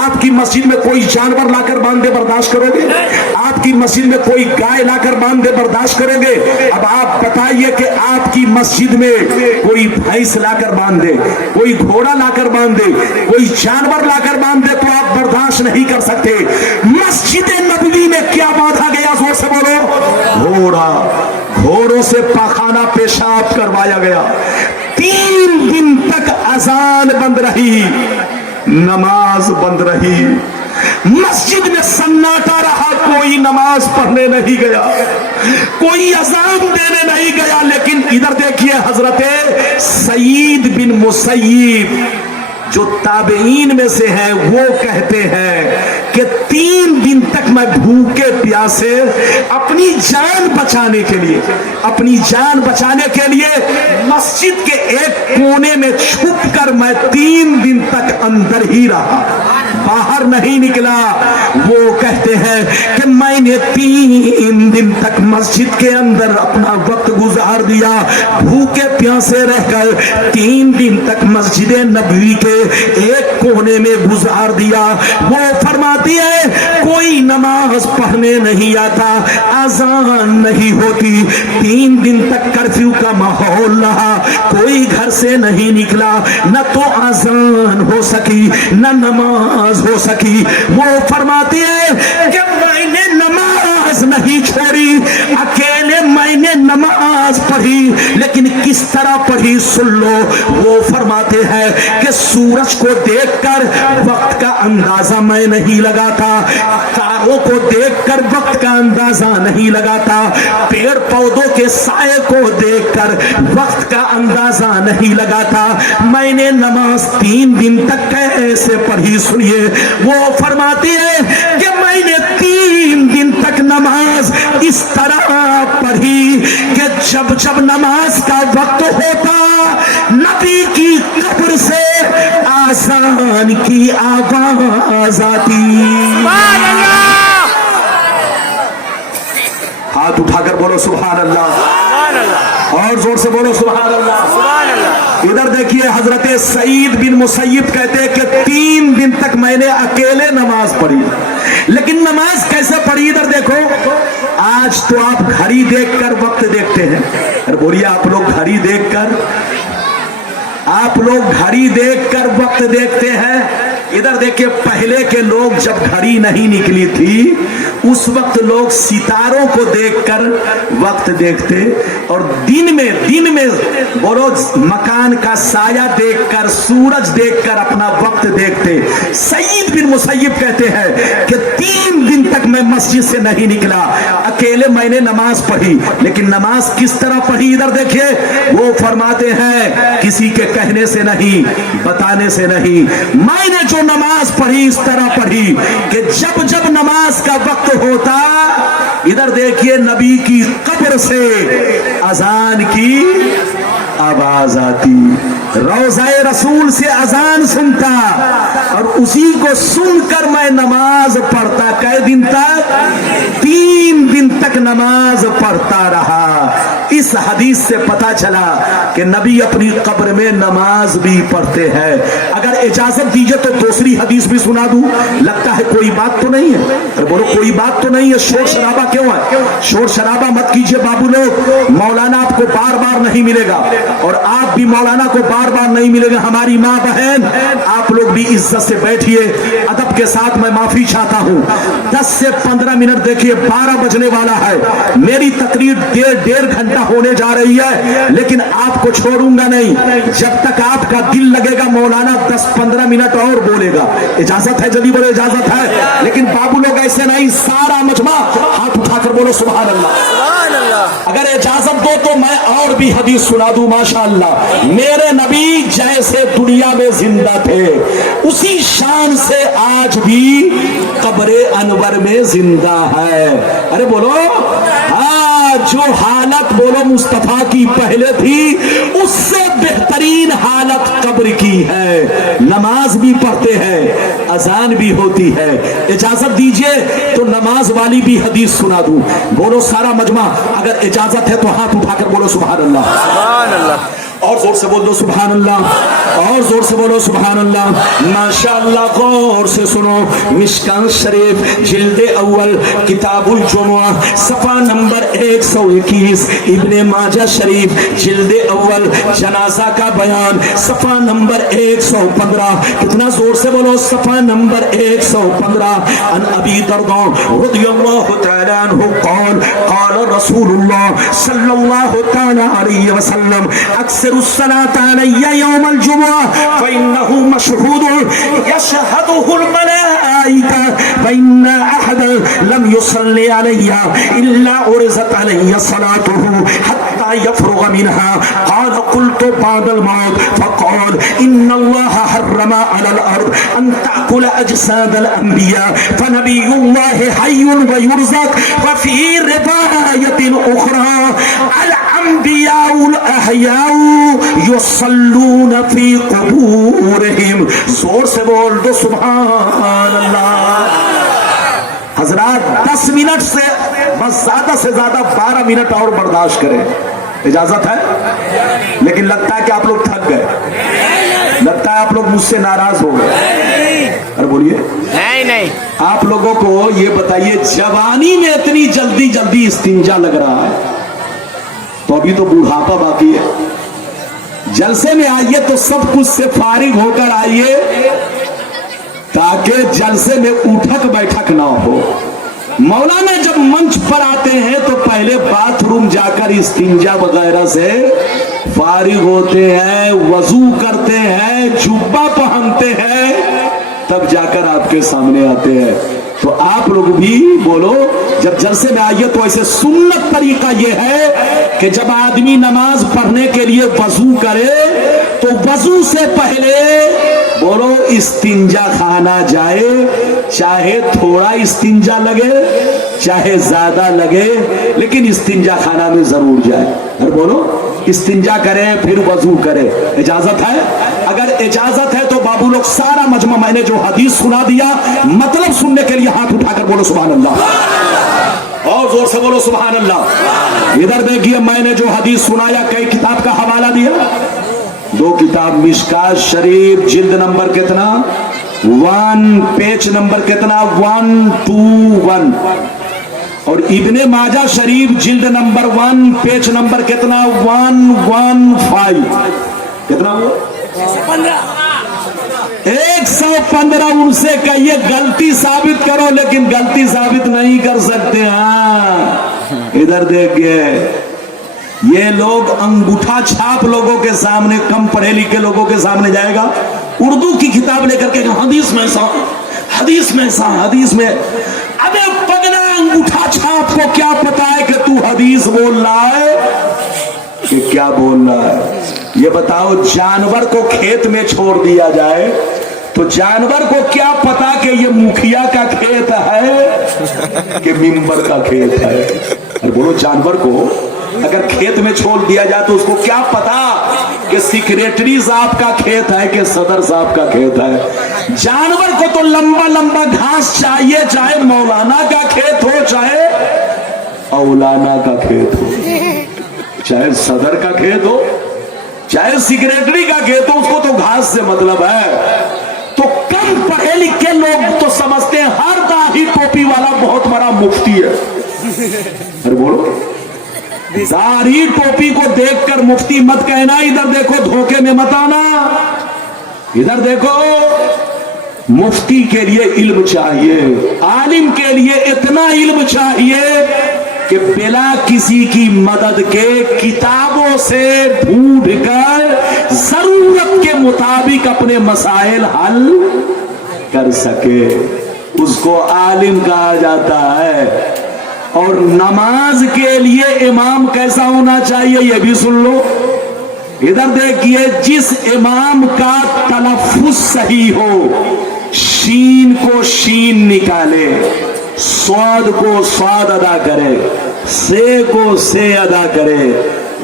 آپ کی مسجد میں کوئی جانور لا کر باندھ دے برداشت کرو گے آپ کی مسجد میں کوئی گائے لا کر باندھ دے برداشت کرو گے اب آپ بتائیے کہ آپ کی مسجد میں کوئی بھینس لا کر باندھ دے کوئی گھوڑا لا کر باندھ دے کوئی جانور لا کر باندھ دے تو آپ برداشت نہیں کر سکتے مسجد نبوی میں کیا باندھا گیا زور سے بولو گھوڑا گھوڑوں سے پاخانہ پیشاب کروایا گیا 3 دن تک اذان بند رہی نماز بند رہی مسجد میں سناٹا رہا کوئی نماز پڑھنے نہیں گیا کوئی اذان دینے نہیں گیا لیکن ادھر دیکھیے حضرت سعید بن مسیب جو تابعین میں سے ہیں وہ کہتے ہیں کہ 3 دن تک میں بھوکے پیاسے اپنی جان بچانے کے لیے مسجد کے ایک کونے میں چھپ کر میں 3 دن تک اندر ہی رہا باہر نہیں نکلا وہ کہتے ہیں کہ میں نے 3 دن تک مسجد کے اندر اپنا وقت گزار دیا بھوکے پیاسے رہ کر 3 دن تک مسجد نبوی کے ایک کونے میں گزار دیا وہ فرماتی ہے کوئی نماز پڑھنے نہیں آتا اذان نہیں ہوتی 3 دن تک کرفیو کا ماحول رہا کوئی گھر سے نہیں نکلا نہ تو اذان ہو سکی نہ نماز ہو سکی وہ فرماتی ہے کہ میں نے نماز نہیں چھوڑی اکیلے میں نے نماز نماز پڑھی لیکن کس طرح پڑھی سن لو. وہ فرماتے ہیں کہ سورج کو دیکھ کر وقت کا اندازہ میں نہیں لگاتا, تاروں کو دیکھ کر وقت کا اندازہ نہیں لگاتا, پیڑ پودوں کے سائے کو دیکھ کر وقت کا اندازہ نہیں لگاتا. میں نے نماز 3 دن تک کیسے پڑھی سنیے. وہ فرماتے ہیں کہ میں نے 3 دن تک نماز اس طرح پڑھی کہ جب جب نماز کا وقت ہوتا نبی کی قبر سے آذان کی آواز آتی. ہاتھ اٹھا کر بولو سبحان اللہ, اور زور سے بولو سبحان اللہ. ادھر دیکھیے حضرت سعید بن مسیب کہتے ہیں کہ 3 دن تک میں نے اکیلے نماز پڑھی. لیکن نماز کیسے پڑھی ادھر دیکھو. آج تو آپ گھڑی دیکھ کر وقت دیکھتے ہیں. بولیے آپ لوگ گھڑی دیکھ کر, آپ لوگ گھڑی دیکھ کر وقت دیکھتے ہیں. ادھر دیکھیں پہلے کے لوگ جب گھڑی نہیں نکلی تھی اس وقت لوگ ستاروں کو دیکھ کر وقت دیکھتے اور دن میں بولو مکان کا سایہ دیکھ کر سورج دیکھ کر اپنا وقت دیکھتے. سعید بن مسیب کہتے ہیں کہ 3 دن تک میں مسجد سے نہیں نکلا, اکیلے میں نے نماز پڑھی. لیکن نماز کس طرح پڑھی ادھر دیکھیے. وہ فرماتے ہیں کسی کے کہنے سے نہیں, بتانے سے نہیں, میں نے جو نماز پڑھی اس طرح پڑھی کہ جب جب نماز کا وقت ہوتا ادھر دیکھیے نبی کی قبر سے اذان کی آواز آتی, روضہ رسول سے اذان سنتا اور اسی کو سن کر میں نماز پڑھتا. کئے دن تک؟ 3 دن تک نماز پڑھتا رہا. اس حدیث سے پتا چلا کہ نبی اپنی قبر میں نماز بھی پڑھتے ہیں. اگر اجازت دیجئے تو دوسری حدیث بھی سنا دوں. لگتا ہے کوئی بات تو نہیں ہے, بولو کوئی بات تو نہیں ہے. شور شرابہ کیوں ہے؟ شور شرابہ مت کیجئے بابو لوگ. مولانا آپ کو بار بار نہیں ملے گا اور آپ بھی مولانا کو بار بار نہیں ملے گا. ہماری ماں بہن آپ لوگ بھی عزت سے بیٹھیے, ادب کے ساتھ میں معافی چاہتا ہوں. 10 سے 15 منٹ دیکھیے 12 بجنے والا ہے. میری تقریر 1.5 گھنٹہ ہونے جا رہی ہے لیکن آپ کو چھوڑوں گا نہیں جب تک آپ کا دل لگے گا مولانا 10-15 منٹ اور بولے گا. اجازت ہے؟ جلدی بولے اجازت ہے. لیکن بابو لوگ ایسے نہیں, سارا مجمع ہاتھ اٹھا کر بولو سبحان اللہ. اگر اجازت دو تو میں اور بھی حدیث سنا دوں. ماشاءاللہ میرے نبی جیسے دنیا میں زندہ تھے اسی شان سے آج بھی قبر انور میں زندہ ہے. ارے بولو جو حالت بولو مصطفیٰ کی پہلے تھی اس سے بہترین حالت قبر کی ہے. نماز بھی پڑھتے ہیں, اذان بھی ہوتی ہے. اجازت دیجئے تو نماز والی بھی حدیث سنا دوں. بولو سارا مجمع اگر اجازت ہے تو ہاتھ اٹھا کر بولو سبحان اللہ. سبحان اللہ. اور زور سے بول دو سبحان اللہ, اور زور سے بولو سبحان اللہ. ماشاءاللہ غور سے سنو. مشکاۃ شریف جلد اول کتاب الجمعہ صفحہ نمبر 121, ابن ماجہ شریف جلد اول جنازہ کا بیان صفحہ نمبر 115. کتنا زور سے بولو, صفحہ نمبر 115. ان ابی درداء رضی اللہ تعالی عنہ قال قال رسول اللہ صلی اللہ تعالی علیہ وسلم اکثر الصلاة علی یوم الجمعہ فإنه مشہود یشہدہ الملائکہ فإن احد لم يصلی علی الا عرضت علی صلاته حتى يفرغ منها. قال قلت بعد الموت فقال ان الله حرم على الارض ان تأكل اجساد الانبیاء فنبی اللہ حی ويرزق. وفي رواية اخرى الانبیاء الاحیاء یصلون فی قبورہم. زور سے بول دو سبحان اللہ. حضرات 10 منٹ سے بس زیادہ سے زیادہ 12 منٹ اور برداشت کریں. اجازت ہے؟ لیکن لگتا ہے کہ آپ لوگ تھک گئے, لگتا ہے آپ لوگ مجھ سے ناراض ہو گئے. ارے بولیے نہیں. آپ لوگوں کو یہ بتائیے جوانی میں اتنی جلدی استنجا لگ رہا ہے تو ابھی تو بوڑھاپا باقی ہے. جلسے میں آئیے تو سب کچھ سے فارغ ہو کر آئیے تاکہ جلسے میں اٹھک بیٹھک نہ ہو. मौलाना जब मंच पर आते हैं तो पहले बाथरूम जाकर इस्तिंजा वगैरह से फारिग होते हैं, वजू करते हैं, जुब्बा पहनते हैं, तब जाकर आपके सामने आते हैं। तो आप लोग भी बोलो, जब जलसे में आइए तो ऐसे सुन्नत तरीका ये है कि जब आदमी नमाज पढ़ने के लिए वजू करे तो वजू से पहले बोलो इस्तिंजा खाना जाए, चाहे थोड़ा इस्तिंजा लगे चाहे ज्यादा लगे, लेकिन इस्तिंजा खाना में जरूर जाए। और बोलो इस्तिंजा करें फिर वजू करें, इजाजत है? अगर इजाजत है तो बाबू लोग सारा मजमा मैंने जो हदीस सुना दिया मतलब सुनने के लिए हाथ उठाकर बोलो सुभान अल्लाह, और जोर से बोलो सुभान अल्लाह। इधर देखिए मैंने जो हदीस सुनाया कई किताब का हवाला दिया, 2 किताब, मिशकात शरीफ जिल्द नंबर कितना 1, पेज नंबर कितना 121, और इब्ने माजा शरीफ जिल्द नंबर 1 पेज नंबर कितना 115, कितना हुआ 115। उनसे कहिए गलती साबित करो, लेकिन गलती साबित नहीं कर सकते। हाँ इधर देखिए, ये लोग अंगूठा छाप लोगों के सामने, कम पढ़े लिखे लोगों के सामने जाएगा उर्दू की किताब लेकर के हदीस में सा, हदीस में सा, हदीस में। अबे पगला अंगूठा छाप को क्या पता है कि तू हदीस बोल रहा है कि क्या बोल रहा है? ये बताओ, जानवर को खेत में छोड़ दिया जाए तो जानवर को क्या पता कि ये मुखिया का खेत है कि मिंबर का खेत है? अरे बोलो, जानवर को अगर खेत में छोड़ दिया जाए तो उसको क्या पता कि सेक्रेटरी साहब का खेत है कि सदर साहब का खेत है? जानवर को तो लंबा लंबा घास चाहिए, चाहे मौलाना का खेत हो, चाहे औलाना का खेत हो, चाहे सदर का खेत हो, चाहे सेक्रेटरी का खेत हो, उसको तो घास से मतलब है। तो कम पढ़े लिखे लोग तो समझते हैं हर दाढ़ी टोपी वाला बहुत बड़ा मुफ्ती है। अरे बोलो, दाढ़ी टोपी को देखकर मुफ्ती मत कहना, इधर देखो धोखे में मत आना। इधर देखो, मुफ्ती के लिए इल्म चाहिए, आलिम के लिए इतना इल्म चाहिए कि बिना किसी की मदद के किताबों से ढूंढकर जरूरत के मुताबिक अपने मसाइल हल कर सके, उसको आलिम कहा जाता है। और नमाज के लिए इमाम कैसा होना चाहिए ये भी सुन लो। इधर देखिए, जिस इमाम का तलफ्फुज सही हो, शीन को शीन निकाले, स्वाद को स्वाद अदा करे, से को से अदा करे,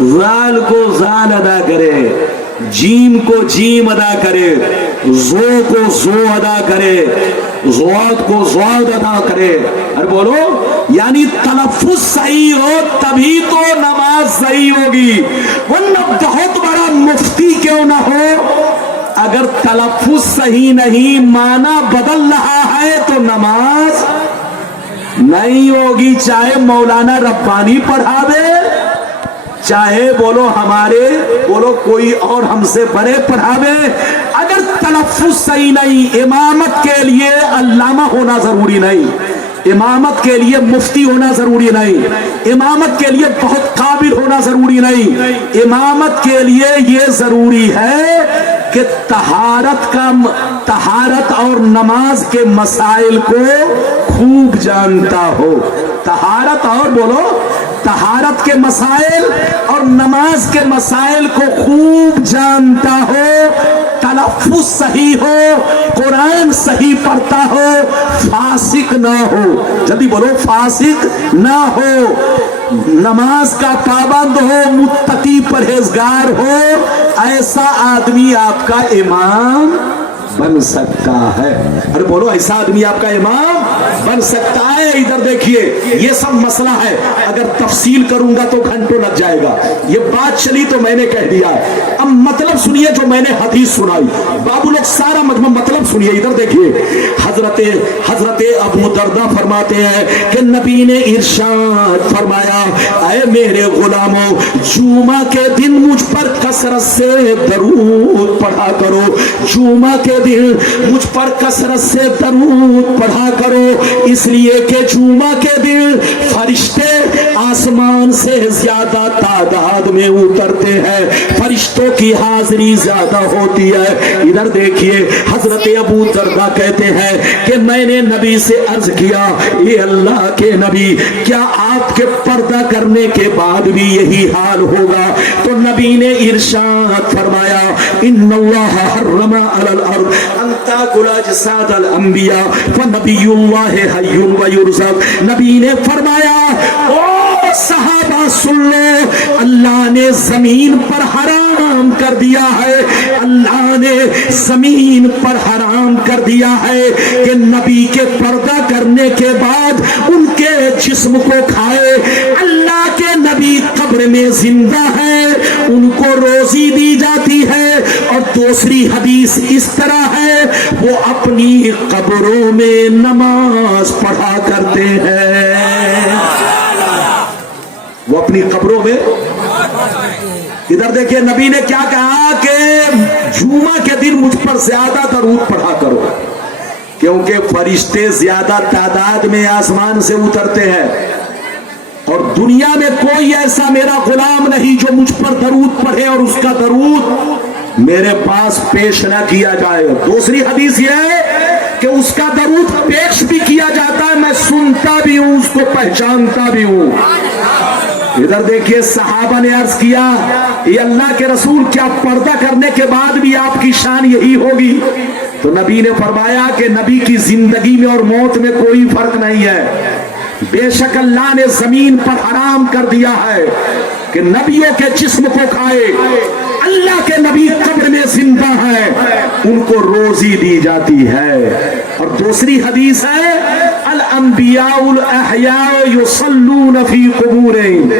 जाल को जाल अदा करे, जीम को जीम अदा करे, जो को जो अदा करे, ज़वाद को ज़वाद अदा करे। अरे बोलो, यानी तलफ्फुज सही हो तभी तो नमाज सही होगी, वरना बहुत बड़ा मुफ्ती क्यों ना हो, अगर तलफ्फुज सही नहीं, माना बदल रहा है तो नमाज नहीं होगी। चाहे मौलाना रब्बानी पढ़ावे, चाहे बोलो हमारे बोलो कोई और हमसे बड़े पढ़ावे, अगर तलफ्फुज सही नहीं, इमामत के लिए अल्लामा होना जरूरी नहीं, इमामत के लिए मुफ्ती होना जरूरी नहीं, इमामत के लिए बहुत काबिल होना जरूरी नहीं, इमामत के लिए ये जरूरी है कि तहारत और नमाज के मसाइल को खूब जानता हो। तहारत और बोलो, तहारत के मसाइल और नमाज के मसाइल को खूब जानता हो, तलफ्फुज सही हो, कुरान सही पढ़ता हो, फासिक ना हो, जल्दी बोलो फासिक ना हो, नमाज का पाबंद हो, मुत्तकी परहेजगार हो, ऐसा आदमी आपका इमाम बन सकता है। अरे बोलो, ऐसा आदमी आपका इमाम बन सकता है। इधर देखिए, ये सब मसला है, अगर तफसील करूंगा तो घंटों लग जाएगा। ये बात चली तो मैंने कह दिया। अब मतलब सुनिए जो मैंने हदीस सुनाई, बाबू लोग सारा मजमा मतलब सुनिए। इधर देखिए, हजरत अबू दरदा फरमाते हैं कि नबी ने इरशाद फरमाया, ऐ मेरे गुलामों, जुमा के दिन मुझ पर कसरत से दरूद पढ़ा करो, जुमा के दिन मुझ पर कसरत से दरूद पढ़ा करो, इसलिए कि जुमा के दिन फरिश्ते आसमान से ज्यादा तादाद में उतरते हैं, फरिश्तों की हाजिरी ज्यादा होती है। इधर देखिए हजरत अबू दरदा कहते हैं कि मैंने नबी से अर्ज किया, ये अल्लाह के नबी, क्या आपके पर्दा करने के बाद भी यही हाल होगा? तो नबी ने इरशाद फरमाया, इन्नल्लाह हर्रमा अलल अर्द अन ताकुल अजसादल अंबिया व नबियुल्लाह हय्युन व युरज़क। नबी ने फरमाया, ओ सहाबा सुन लो, अल्लाह ने जमीन पर हराम कर दिया है, अल्लाह ने जमीन पर हराम कर दिया है कि नबी के पर्दा करने के बाद उनके जिस्म को खाए। अल्लाह के नबी कब्र में जिंदा है, उनको रोजी दी जाती है। और दूसरी हदीस इस तरह है, वो अपनी कब्रों में नमाज पढ़ा करते हैं, वो अपनी कब्रों में। इधर देखिए नबी ने क्या कहा कि जुमा के दिन मुझ पर ज्यादा दरूद पढ़ा करो, क्योंकि फरिश्ते ज्यादा तादाद में आसमान से उतरते हैं और दुनिया में कोई ऐसा मेरा गुलाम नहीं जो मुझ पर दरूद पढ़े और उसका दरूद मेरे पास पेश ना किया जाए। दूसरी हदीस यह है कि उसका दरूद पेश भी किया जाता है, मैं सुनता भी हूं, उसको पहचानता भी हूं। इधर देखिए सहाबा ने अर्ज किया, ये अल्लाह के रसूल, क्या पर्दा करने के बाद भी आपकी शान यही होगी? तो नबी ने फरमाया कि नबी की जिंदगी में और मौत में कोई फर्क नहीं है। बेशक अल्लाह ने जमीन पर हराम कर दिया है कि नबियों के जिस्म को खाए। अल्लाह के नबी कब्र में जिंदा है, उनको रोजी दी जाती है। और दूसरी हदीस है, अल अंबियाउल अहया युसल्लून फी कुबूरिहिम,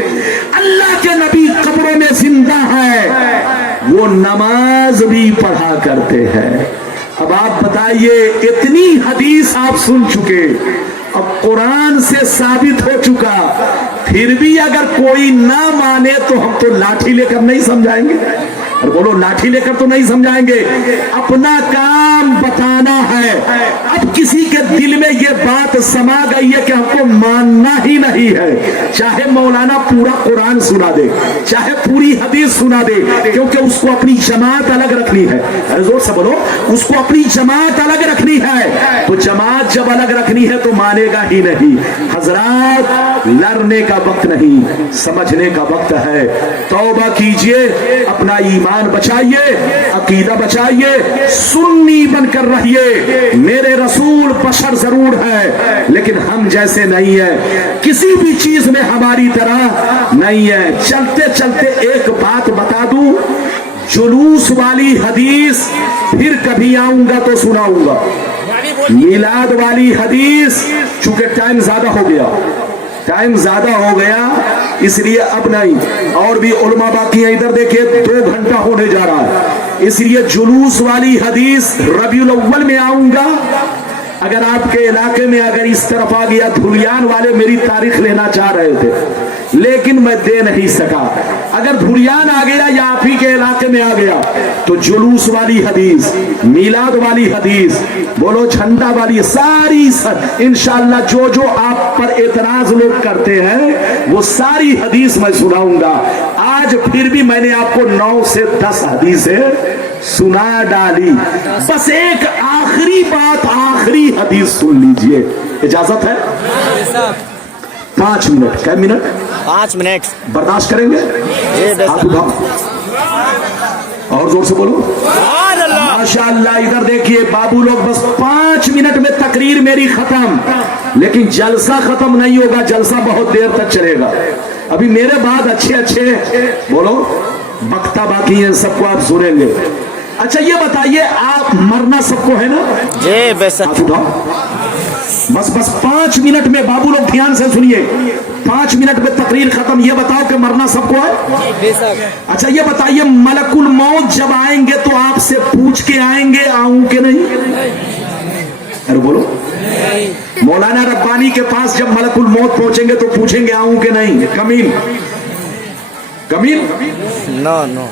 अल्लाह के नबी कब्रों में जिंदा है, वो नमाज भी पढ़ा करते हैं। अब आप बताइए, इतनी हदीस आप सुन चुके, अब कुरान से साबित हो चुका, फिर भी अगर कोई ना माने तो हम तो लाठी लेकर नहीं समझाएंगे। और बोलो, लाठी लेकर तो नहीं समझाएंगे, अपना काम बताना है। अब किसी के दिल में ये बात समा गई है कि हमको मानना ही नहीं है, चाहे मौलाना पूरा कुरान सुना दे, चाहे पूरी हदीस सुना दे, क्योंकि उसको अपनी जमात अलग रखनी है। अरे जोर से बोलो, उसको अपनी जमात अलग रखनी है। तो जमात जब अलग रखनी है तो मानेगा ही नहीं। हजरात, लड़ने का वक्त नहीं, समझने का वक्त है। तौबा कीजिए, अपना ईमान बचाइए, अकीदा बचाइए, सुन्नी बनकर रहिए। मेरे रसूल बशर जरूर है, लेकिन हम जैसे नहीं है, किसी भी चीज में हमारी तरह नहीं है। चलते चलते एक बात बता दूं, जुलूस वाली हदीस फिर कभी आऊंगा तो सुनाऊंगा। मिलाद वाली हदीस, चूंकि टाइम ज्यादा हो गया, इसलिए अब नहीं। और भी उलमा बाकी है, इधर देखिए 2 घंटा होने जा रहा है, इसलिए जुलूस वाली हदीस रबीउल अव्वल में आऊंगा। अगर आपके इलाके में अगर इस तरफ आ गया, धुलियान वाले मेरी तारीख लेना चाह रहे थे, लेकिन मैं दे नहीं सका। अगर धुलियान आ गया या आप ही के इलाके में आ गया, तो जुलूस वाली हदीस, मिलाद वाली हदीस, बोलो झंडा वाली, सारी इंशाअल्लाह जो जो आप पर एतराज लोग करते हैं वो सारी हदीस मैं सुनाऊंगा। आज फिर भी मैंने आपको 9 से 10 हदीसें सुना डाली, बस एक आखिरी बात, आखिरी हदीस सुन लीजिए। इजाजत है? 5 मिनट। क्या मिनट? 5 मिनट बर्दाश्त करेंगे? हाथ उठाओ और जोर से बोलो माशाअल्लाह। इधर देखिए बाबू लोग, बस 5 मिनट में तकरीर मेरी खत्म, लेकिन जलसा खत्म नहीं होगा, जलसा बहुत देर तक चलेगा। अभी मेरे बाद अच्छे अच्छे बोलो वक्ता बाकी हैं, सबको आप सुनेंगे। अच्छा ये बताइए, आप मरना सबको है ना? जी बेशक। हाथ उठाओ। बस 5 मिनट में बाबू लोग ध्यान से सुनिए, 5 मिनट में तकरीर खत्म। ये बताओ कि मरना सबको है? बेशक। अच्छा ये बताइए, मलकुल मौत जब आएंगे तो आपसे पूछ के आएंगे, आऊं कि नहीं? अरे बोलो। मौलाना रब्बानी के पास जब मलकुल मौत पहुंचेंगे तो पूछेंगे आऊं कि नहीं? कमीन नो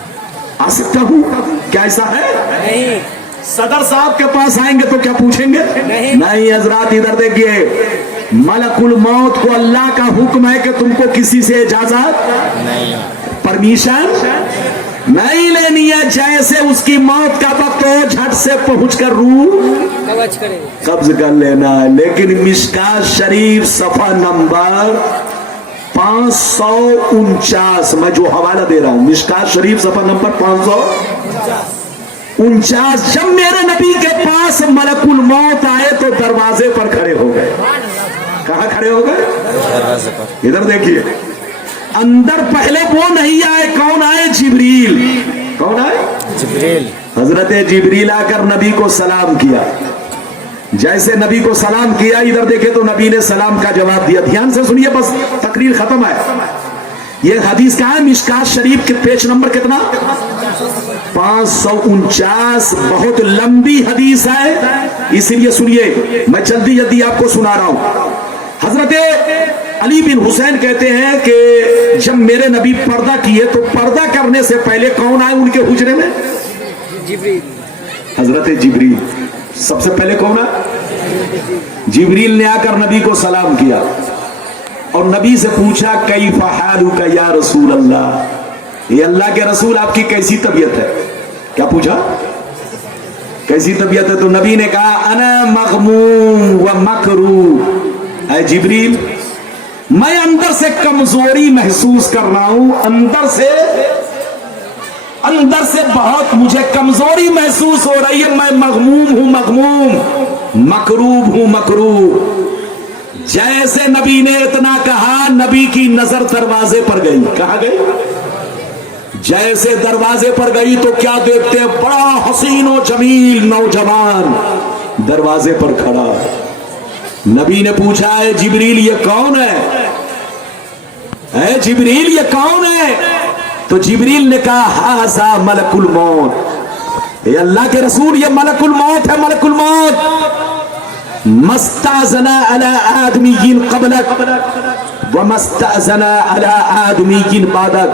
आ सकता हूं? क्या ऐसा है? नहीं, صدر صاحب کے پاس آئیں گے تو کیا پوچھیں گے؟ نہیں حضرات ادھر دیکھیے، ملک الموت کو اللہ کا حکم ہے کہ تم کو کسی سے اجازت پرمیشن نہیں لینی ہے، جیسے اس کی موت کا وقت ہو جھٹ سے پہنچ کر روح قبض کر لینا ہے۔ لیکن مشکات شریف صفحہ نمبر 549 میں جو حوالہ دے رہا ہوں، مشکات شریف صفحہ نمبر 549، جب میرے نبی کے پاس ملک الموت آئے تو دروازے پر کھڑے ہو گئے۔ کہاں کھڑے ہو گئے؟ دروازے پر۔ ادھر دیکھیے، اندر پہلے وہ نہیں آئے، کون آئے؟ جبریل۔ کون آئے؟ جبریل۔ حضرت جبریل آ کر نبی کو سلام کیا۔ جیسے نبی کو سلام کیا، ادھر دیکھے تو نبی نے سلام کا جواب دیا۔ دھیان سے سنیے، بس تقریر ختم ہے۔ یہ حدیث کا ہے مشکات شریف کے پیج نمبر کتنا؟ 549۔ بہت لمبی حدیث ہے، اسی لیے سنیے، میں جلدی جلدی آپ کو سنا رہا ہوں۔ حضرت علی بن حسین کہتے ہیں کہ جب میرے نبی پردہ کیے تو پردہ کرنے سے پہلے کون آئے ان کے حجرے میں؟ جبریل۔ حضرت جبریل سب سے پہلے کون آئے؟ جبریل نے آ کر نبی کو سلام کیا اور نبی سے پوچھا کیف حالک یا رسول اللہ، یہ اللہ کے رسول آپ کی کیسی طبیعت ہے؟ کیا پوچھا؟ کیسی طبیعت ہے؟ تو نبی نے کہا انا مغموم و مکروب، اے جبریل میں اندر سے کمزوری محسوس کر رہا ہوں، اندر سے بہت مجھے کمزوری محسوس ہو رہی ہے، میں مغموم ہوں، مکروب ہوں، مکروب۔ جیسے نبی نے اتنا کہا، نبی کی نظر دروازے پر گئی۔ کہاں گئی؟ جیسے دروازے پر گئی تو کیا دیکھتے ہیں؟ بڑا حسین و جمیل نوجوان دروازے پر کھڑا۔ نبی نے پوچھا اے جبریل یہ کون ہے؟ اے جبریل یہ کون ہے؟ تو جبریل نے کہا ہذا ملک الموت، اے اللہ کے رسول یہ ملک الموت ہے، ملک الموت۔ مستأذن علی آدمی قبلک ومستأذن علی آدمی بعدک،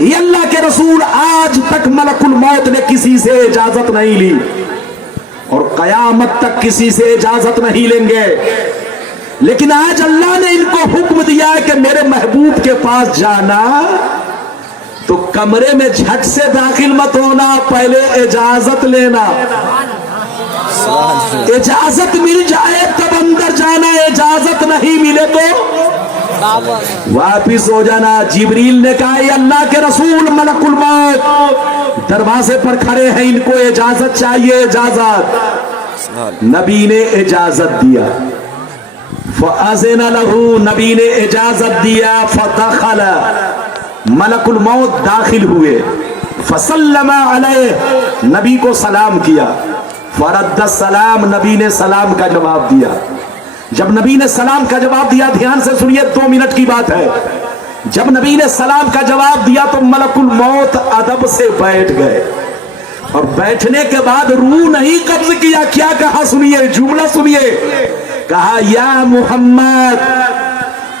یہ اللہ کے رسول آج تک ملک الموت نے کسی سے اجازت نہیں لی اور قیامت تک کسی سے اجازت نہیں لیں گے، لیکن آج اللہ نے ان کو حکم دیا ہے کہ میرے محبوب کے پاس جانا تو کمرے میں جھٹ سے داخل مت ہونا، پہلے اجازت لینا، اجازت مل جائے تب اندر جانا، اجازت نہیں ملے تو واپس ہو جانا۔ جبریل نے کہا یہ اللہ کے رسول ملک الموت دروازے پر کھڑے ہیں، ان کو اجازت چاہیے، اجازت۔ نبی نے اجازت دیا، فأذن له، نبی نے اجازت دیا، فدخل، ملک الموت داخل ہوئے، فسلم علیہ، نبی کو سلام کیا، فرد السلام، نبی نے سلام کا جواب دیا۔ جب نبی نے سلام کا جواب دیا، دھیان سے سنیے، 2 منٹ کی بات ہے، جب نبی نے سلام کا جواب دیا تو ملک الموت ادب سے بیٹھ گئے، اور بیٹھنے کے بعد روح نہیں قبض کیا، کیا کہا سنیے، جملہ سنیے، کہا یا محمد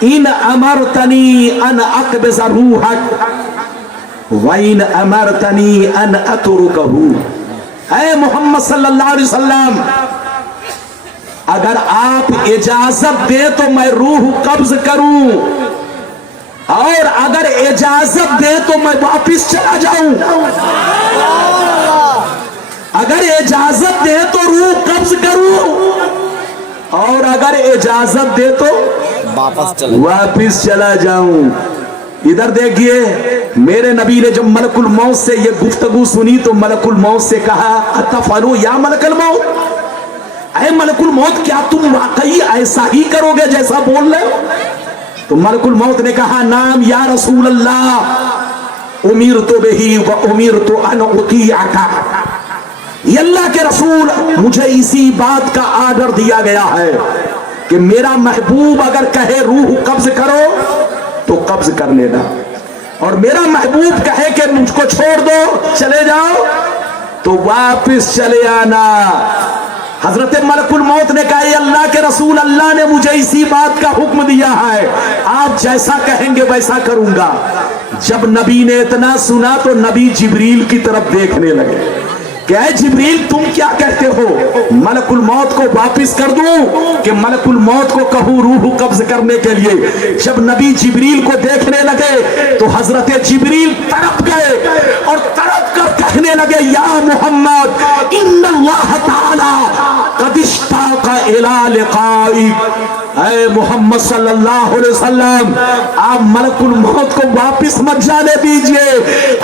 ان امرتنی ان اقبض روحک وان امرتنی ان اترکہ، اے محمد صلی اللہ علیہ وسلم اگر آپ اجازت دیں تو میں روح قبض کروں، اور اگر اجازت دیں تو میں واپس چلا جاؤں، اگر اجازت دیں تو روح قبض کروں، اور اگر اجازت دے تو واپس چلا جاؤں۔ ادھر دیکھیے، میرے نبی نے جب ملک الموت سے یہ گفتگو سنی تو ملک الموت سے کہا اتفعلوا یا ملک الموت، اے ملک الموت کیا تم واقعی ایسا ہی کرو گے جیسا بول رہے ہو؟ تو ملک الموت نے کہا نام یا رسول اللہ، امرت بہ و امرت ان اطیعک، یہ اللہ کے رسول مجھے اسی بات کا آرڈر دیا گیا ہے کہ میرا محبوب اگر کہے روح قبض کرو تو قبض کر لینا، اور میرا محبوب کہے کہ مجھ کو چھوڑ دو چلے جاؤ تو واپس چلے آنا۔ حضرت ملک الموت نے کہا یہ اللہ کے رسول، اللہ نے مجھے اسی بات کا حکم دیا ہے، آپ جیسا کہیں گے ویسا کروں گا۔ جب نبی نے اتنا سنا تو نبی جبریل کی طرف دیکھنے لگے، کہ اے جبریل تم کیا کہتے ہو, ملکul موت کو واپس کر دوں کہ ملکul موت کو کہوں روح قبض کرنے کے لیے؟ جب نبی جبریل کو دیکھنے لگے تو حضرت جبریل تڑپ گئے اور تڑپ کر کہنے لگے یا محمد ان اللہ تعالی قد اشتاق الی لقائک, اے محمد صلی اللہ علیہ وسلم آپ ملکul موت کو واپس مت جانے دیجئے,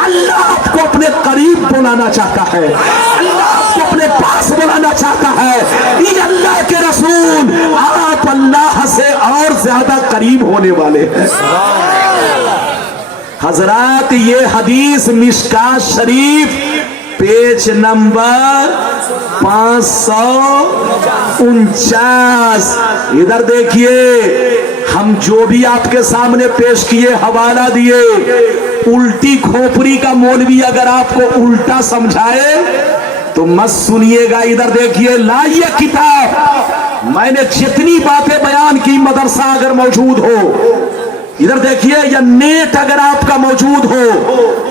اللہ آپ کو اپنے قریب بلانا چاہتا ہے, اللہ آپ کو اپنے پاس بلانا چاہتا ہے. یہ اللہ کے رسول, آپ اللہ سے اور زیادہ قریب ہونے والے ہیں. حضرات یہ حدیث مشکات شریف پیج نمبر 549. ادھر دیکھیے, ہم جو بھی آپ کے سامنے پیش کیے حوالہ دیے, الٹی کھوپڑی کا مولوی اگر آپ کو الٹا سمجھائے تو مت سنیے گا. ادھر دیکھیے, لائیے کتاب, میں نے جتنی باتیں بیان کی مدرسہ اگر موجود ہو, ادھر دیکھیے, یا نیٹ اگر آپ کا موجود ہو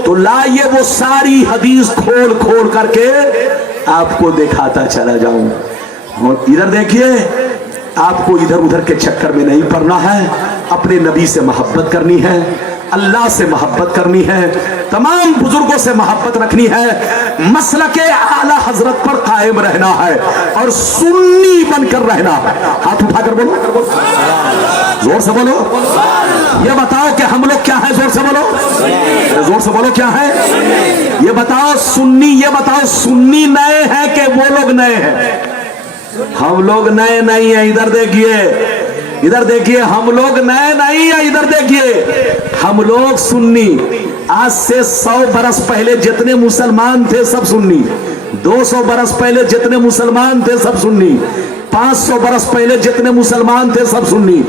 تو لائیے وہ ساری حدیث کھول کھول کر کے آپ کو دکھاتا چلا جاؤں. ادھر دیکھیے, آپ کو ادھر ادھر کے چکر میں نہیں پڑنا ہے, اپنے نبی سے محبت کرنی ہے, اللہ سے محبت کرنی ہے, تمام بزرگوں سے محبت رکھنی ہے, مسلک اعلی حضرت پر قائم رہنا ہے اور سنی بن کر رہنا ہے. ہاتھ اٹھا کر بولو, زور سے بولو. یہ بتاؤ کہ ہم لوگ کیا ہیں, زور سے بولو, زور سے بولو کیا ہے. یہ بتاؤ سنی, یہ بتاؤ سنی نئے ہیں کہ وہ لوگ نئے ہیں؟ ہم لوگ نئے نہیں ہیں. ادھر دیکھیے, ادھر دیکھیے, ہم لوگ نئے نہیں ہیں. ادھر دیکھیے, ہم لوگ سنی. آج سے 100 برس پہلے جتنے مسلمان تھے سب سنی, 200 برس پہلے جتنے مسلمان تھے سب سنی, 500 برس پہلے جتنے مسلمان تھے سب سنی,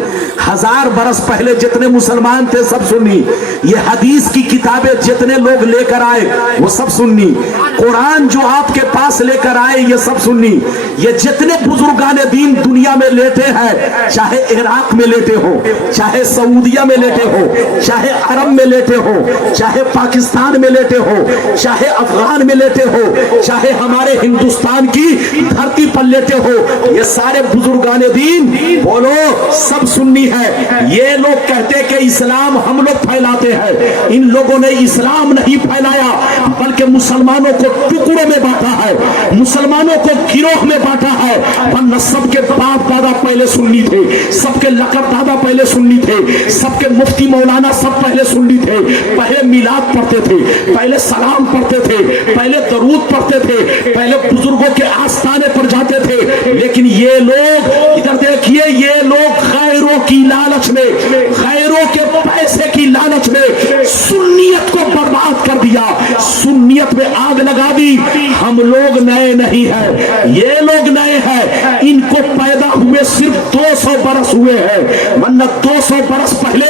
1000 برس پہلے جتنے مسلمان تھے سب سنی. یہ حدیث کی کتابیں جتنے لوگ لے کر آئے وہ سب سنی. قرآن جو آپ کے پاس لے کر آئے یہ سب سنی. یہ جتنے بزرگان دین دنیا میں لیٹے ہیں, چاہے عراق میں لیٹے ہو, چاہے سعودیہ میں لیٹے ہو, چاہے عرب میں لیٹے ہو, چاہے پاکستان میں لیٹے ہو, چاہے افغان میں لیٹے ہو, چاہے ہمارے ہندوستان کی دھرتی پر لیٹے ہو, یہ سارے بزرگان دین بولو سب سنی ہے. یہ لوگ کہتے کہ اسلام ہم لوگ پھیلاتے ہیں, ان لوگوں نے اسلام نہیں پھیلایا بلکہ مسلمانوں کو ٹکڑوں میں بانٹا ہے, مسلمانوں کو گروہ میں بانٹا ہے. ورنہ سب کے باپ دادا پہلے سنی تھے, سب کے لقب دادا پہلے سنی تھے, سب کے مفتی مولانا سب پہلے سنی تھے. پہلے میلاد پڑھتے تھے, پہلے سلام پڑھتے تھے, پہلے درود پڑھتے تھے, پہلے بزرگوں کے آستانے پر جاتے تھے. لیکن یہ لوگ ادھر دیکھیے, یہ لوگ غیروں کی لالچ میں, غیروں کے پیسے کی لالچ میں سنیت کو برباد کر دیا, سنیت میں آگ لگا دی. ہم لوگ نئے نہیں ہیں, یہ لوگ نئے ہیں. ان کو پیدا ہوئے صرف 200 برس ہوئے ہیں, ورنہ 200 برس پہلے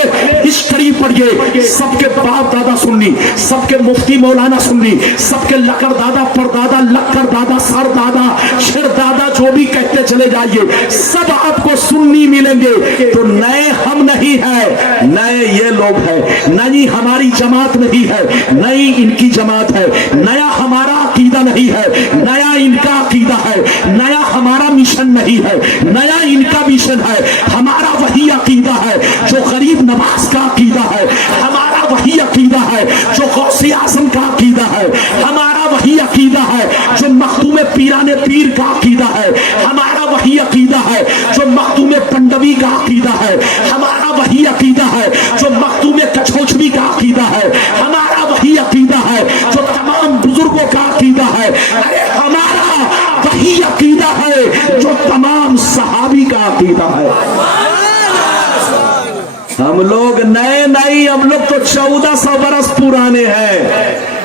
ہسٹری پڑھیے, سب کے باپ دادا سنی, سب کے مفتی مولانا سنی, سب کے لکڑ دادا پردادا لکڑ دادا سر دادا شر دادا جو بھی کہتے چلے جائیے, سب آپ کو سنی ملیں گے. تو نئے ہم نہیں ہیں, نئے یہ لوگ ہیں. نئی ہماری جماعت نہیں ہے, نئی ان کی جماعت ہے. نیا ہمارا عقیدہ نہیں ہے, نیا ان کا عقیدہ ہے. نیا ہمارا مشن نہیں ہے, نیا ان کا مشن ہے. ہمارا وہی عقیدہ ہے جو غریب نواز کا عقیدہ ہے, ہمارا وہی عقیدہ ہے جو غوث اعظم کا عقیدہ ہے, ہمارا وہی عقیدہ ہے جو مخدوم پیران پیر کا عقیدہ ہے, ہمارا وہی عقیدہ ہے جو مخدوم پنڈوی کا عقیدہ ہے, ہمارا وہی عقیدہ ہے جو مخدوم کچھوچھوی کا عقیدہ ہے, ہمارا وہی عقیدہ ہے جو تمام بزرگوں کا عقیدہ ہے. ارے ہمارا وہی عقیدہ ہے جو تمام صحابی کا عقیدہ ہے. ہم لوگ نئے نہیں, ہم لوگ تو 1400 برس پرانے ہیں.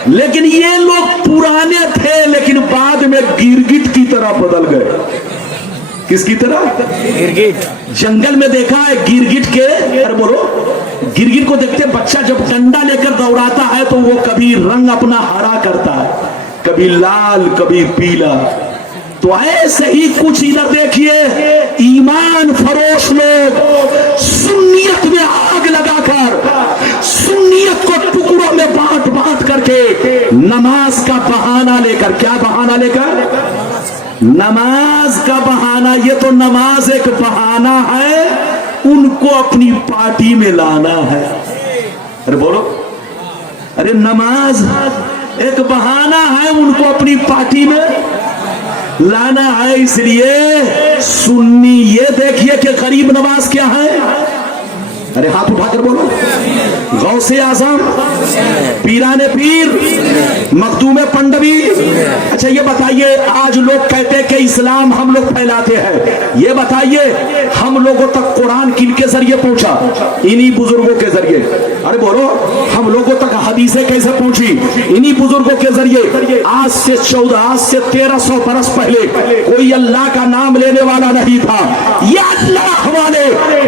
لیکن یہ لوگ پرانے تھے لیکن بعد میں گرگٹ کی طرح بدل گئے. کس کی طرح؟ گرگٹ. جنگل میں دیکھا ہے گرگٹ کے, ارے بولو, گرگٹ کو دیکھتے بچہ جب ڈنڈا لے کر دوڑاتا ہے تو وہ کبھی رنگ اپنا ہرا کرتا ہے, کبھی لال کبھی پیلا. تو ایسے ہی کچھ ادھر دیکھیے, ایمان فروش لوگ سنیت میں آگ لگا کر, سنیت کو ٹکڑوں میں بانٹ بانٹ کر کے नमाज का बहाना लेकर, क्या बहाना लेकर? नमाज का बहाना। ये तो नमाज एक बहाना है, उनको अपनी पार्टी में लाना है। अरे बोलो, अरे नमाज एक बहाना है, उनको अपनी पार्टी में लाना है। इसलिए सुन्नी, ये देखिए कि गरीब नवाज क्या है। अरे हाथ उठाकर बोलो, गौसे आजम, पीराने पीर, मखदूम पंडवी। अच्छा ये बताइए, आज लोग कहते हैं कि इस्लाम हम लोग फैलाते हैं, ये बताइए हम लोगों तक कुरान किनके जरिए पहुंचा? इन्हीं बुजुर्गों के जरिए। अरे बोलो, हम लोगों तक हदीसें कैसे पहुंची? इन्हीं बुजुर्गों के जरिए। आज से 1300 बरस पहले कोई अल्लाह का नाम लेने वाला नहीं था। ये अल्लाह वाले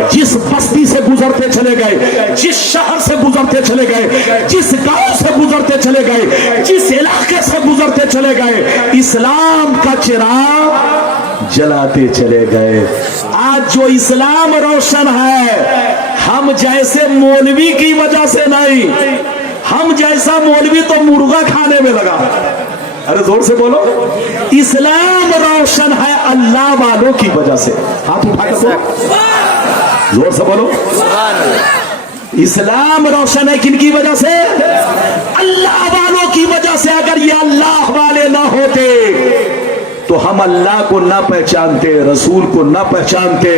जिस बस्ती से गुजरते चले गए, जिस शहर से गुजरते चले गए, जिस गांव से गुजरते चले गए, जिस इलाके से गुजरते चले गए, इस्लाम का चिराग जलाते चले गए। आज जो इस्लाम रोशन है, हम जैसे मौलवी की वजह से नहीं, हम जैसा मौलवी तो मुर्गा खाने में लगा। अरे जोर से बोलो, इस्लाम रोशन है अल्लाह वालों की वजह से। हाथ उठा के बोलो, जोर से बोलो, इस्लाम रोशन है किनकी वजह से? अल्लाह वालों की वजह से। अगर ये अल्लाह वाले ना होते तो हम अल्लाह को ना पहचानते, रसूल को ना पहचानते।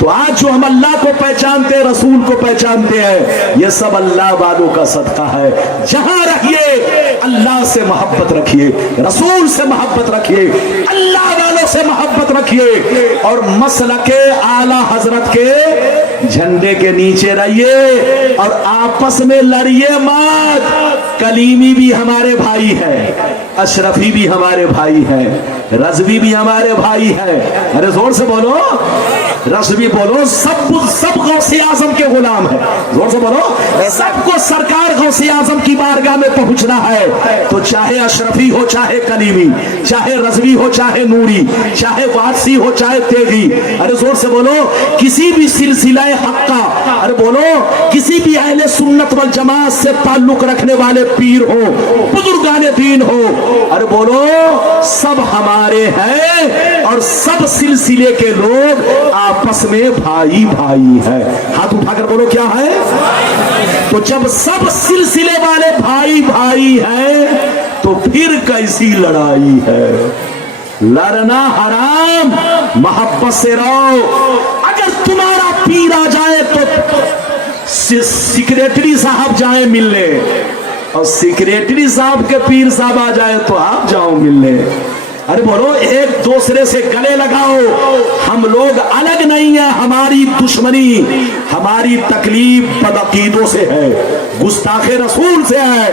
तो आज जो हम अल्लाह को पहचानते, रसूल को पहचानते हैं, ये सब अल्लाह वालों का सदका है। जहां रहिए अल्लाह से मोहब्बत रखिए, रसूल से मोहब्बत रखिए, अल्लाह वालों से मोहब्बत रखिए, और मसलके आला हजरत के झंडे के नीचे रहिए, और आपस में लड़िए मत। कलीमी भी हमारे भाई है, अशरफी भी हमारे भाई है, रज़वी भी हमारे भाई है। अरे जोर से बोलो, रज़वी बोलो। सब गौसे आजम के गुलाम है। जोर से बोलो, सबको सरकार गौसे आजम की बारगाह में पहुंचना है। तो चाहे अशरफी हो, चाहे कलीमी, चाहे रज़वी हो, चाहे नूरी, चाहे वारसी हो, चाहे तेगी। अरे जोर से बोलो, किसी भी सिलसिला हक्का, अरे बोलो, किसी भी अहले सुन्नत वल जमात से ताल्लुक रखने वाले पीर हो, बुजुर्गाने दीन हो, अरे बोलो, सब हमारे हैं, और सब सिलसिले के लोग आपस में भाई भाई है। हाथ उठाकर बोलो, क्या है? तो जब सब सिलसिले वाले भाई भाई हैं, तो फिर कैसी लड़ाई है? लड़ना हराम, मोहब्बत से रहो। अगर तुम्हारा पीर आ जाए तो सेक्रेटरी साहब जाए मिलने, और सेक्रेटरी साहब के पीर साहब आ जाए तो आप जाओ मिलने। अरे बोलो, एक दूसरे से गले लगाओ। हम लोग अलग नहीं है, हमारी दुश्मनी, हमारी तकलीफ बदअकीदों से है, गुस्ताखे रसूल से है,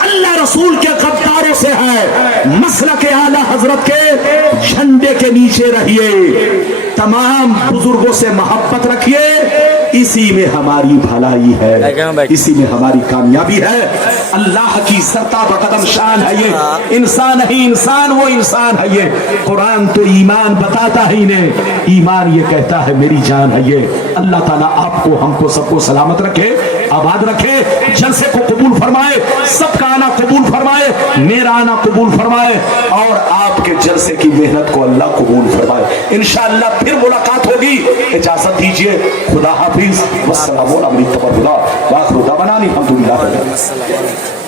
अल्लाह रसूल के गद्दारों से है। मसलक आला हजरत के झंडे के नीचे रहिए, तमाम बुजुर्गों से मोहब्बत रखिए। इसी में हमारी भलाई है, इसी में हमारी कामयाबी है। अल्लाह की सरता बकदम शान है ये। इंसान ही इंसान, वो इंसान है ये। कुरान तो ईमान बताता ही नहीं, ईमान ये कहता है मेरी जान है ये। अल्लाह ताला आपको, हमको, सबको सलामत रखे, आबाद रखे, जलसे को कबूल फरमाए, सबका आना कबूल फरमाए, मेरा आना कबूल फरमाए, और आपके जलसे की मेहनत को अल्लाह कबूल फरमाए। इंशाअल्लाह फिर मुलाकात होगी। इजाजत दीजिए, खुदा हाफिज, वस्सलामु अलैकुम व रहमतुल्लाह व बरकातहू।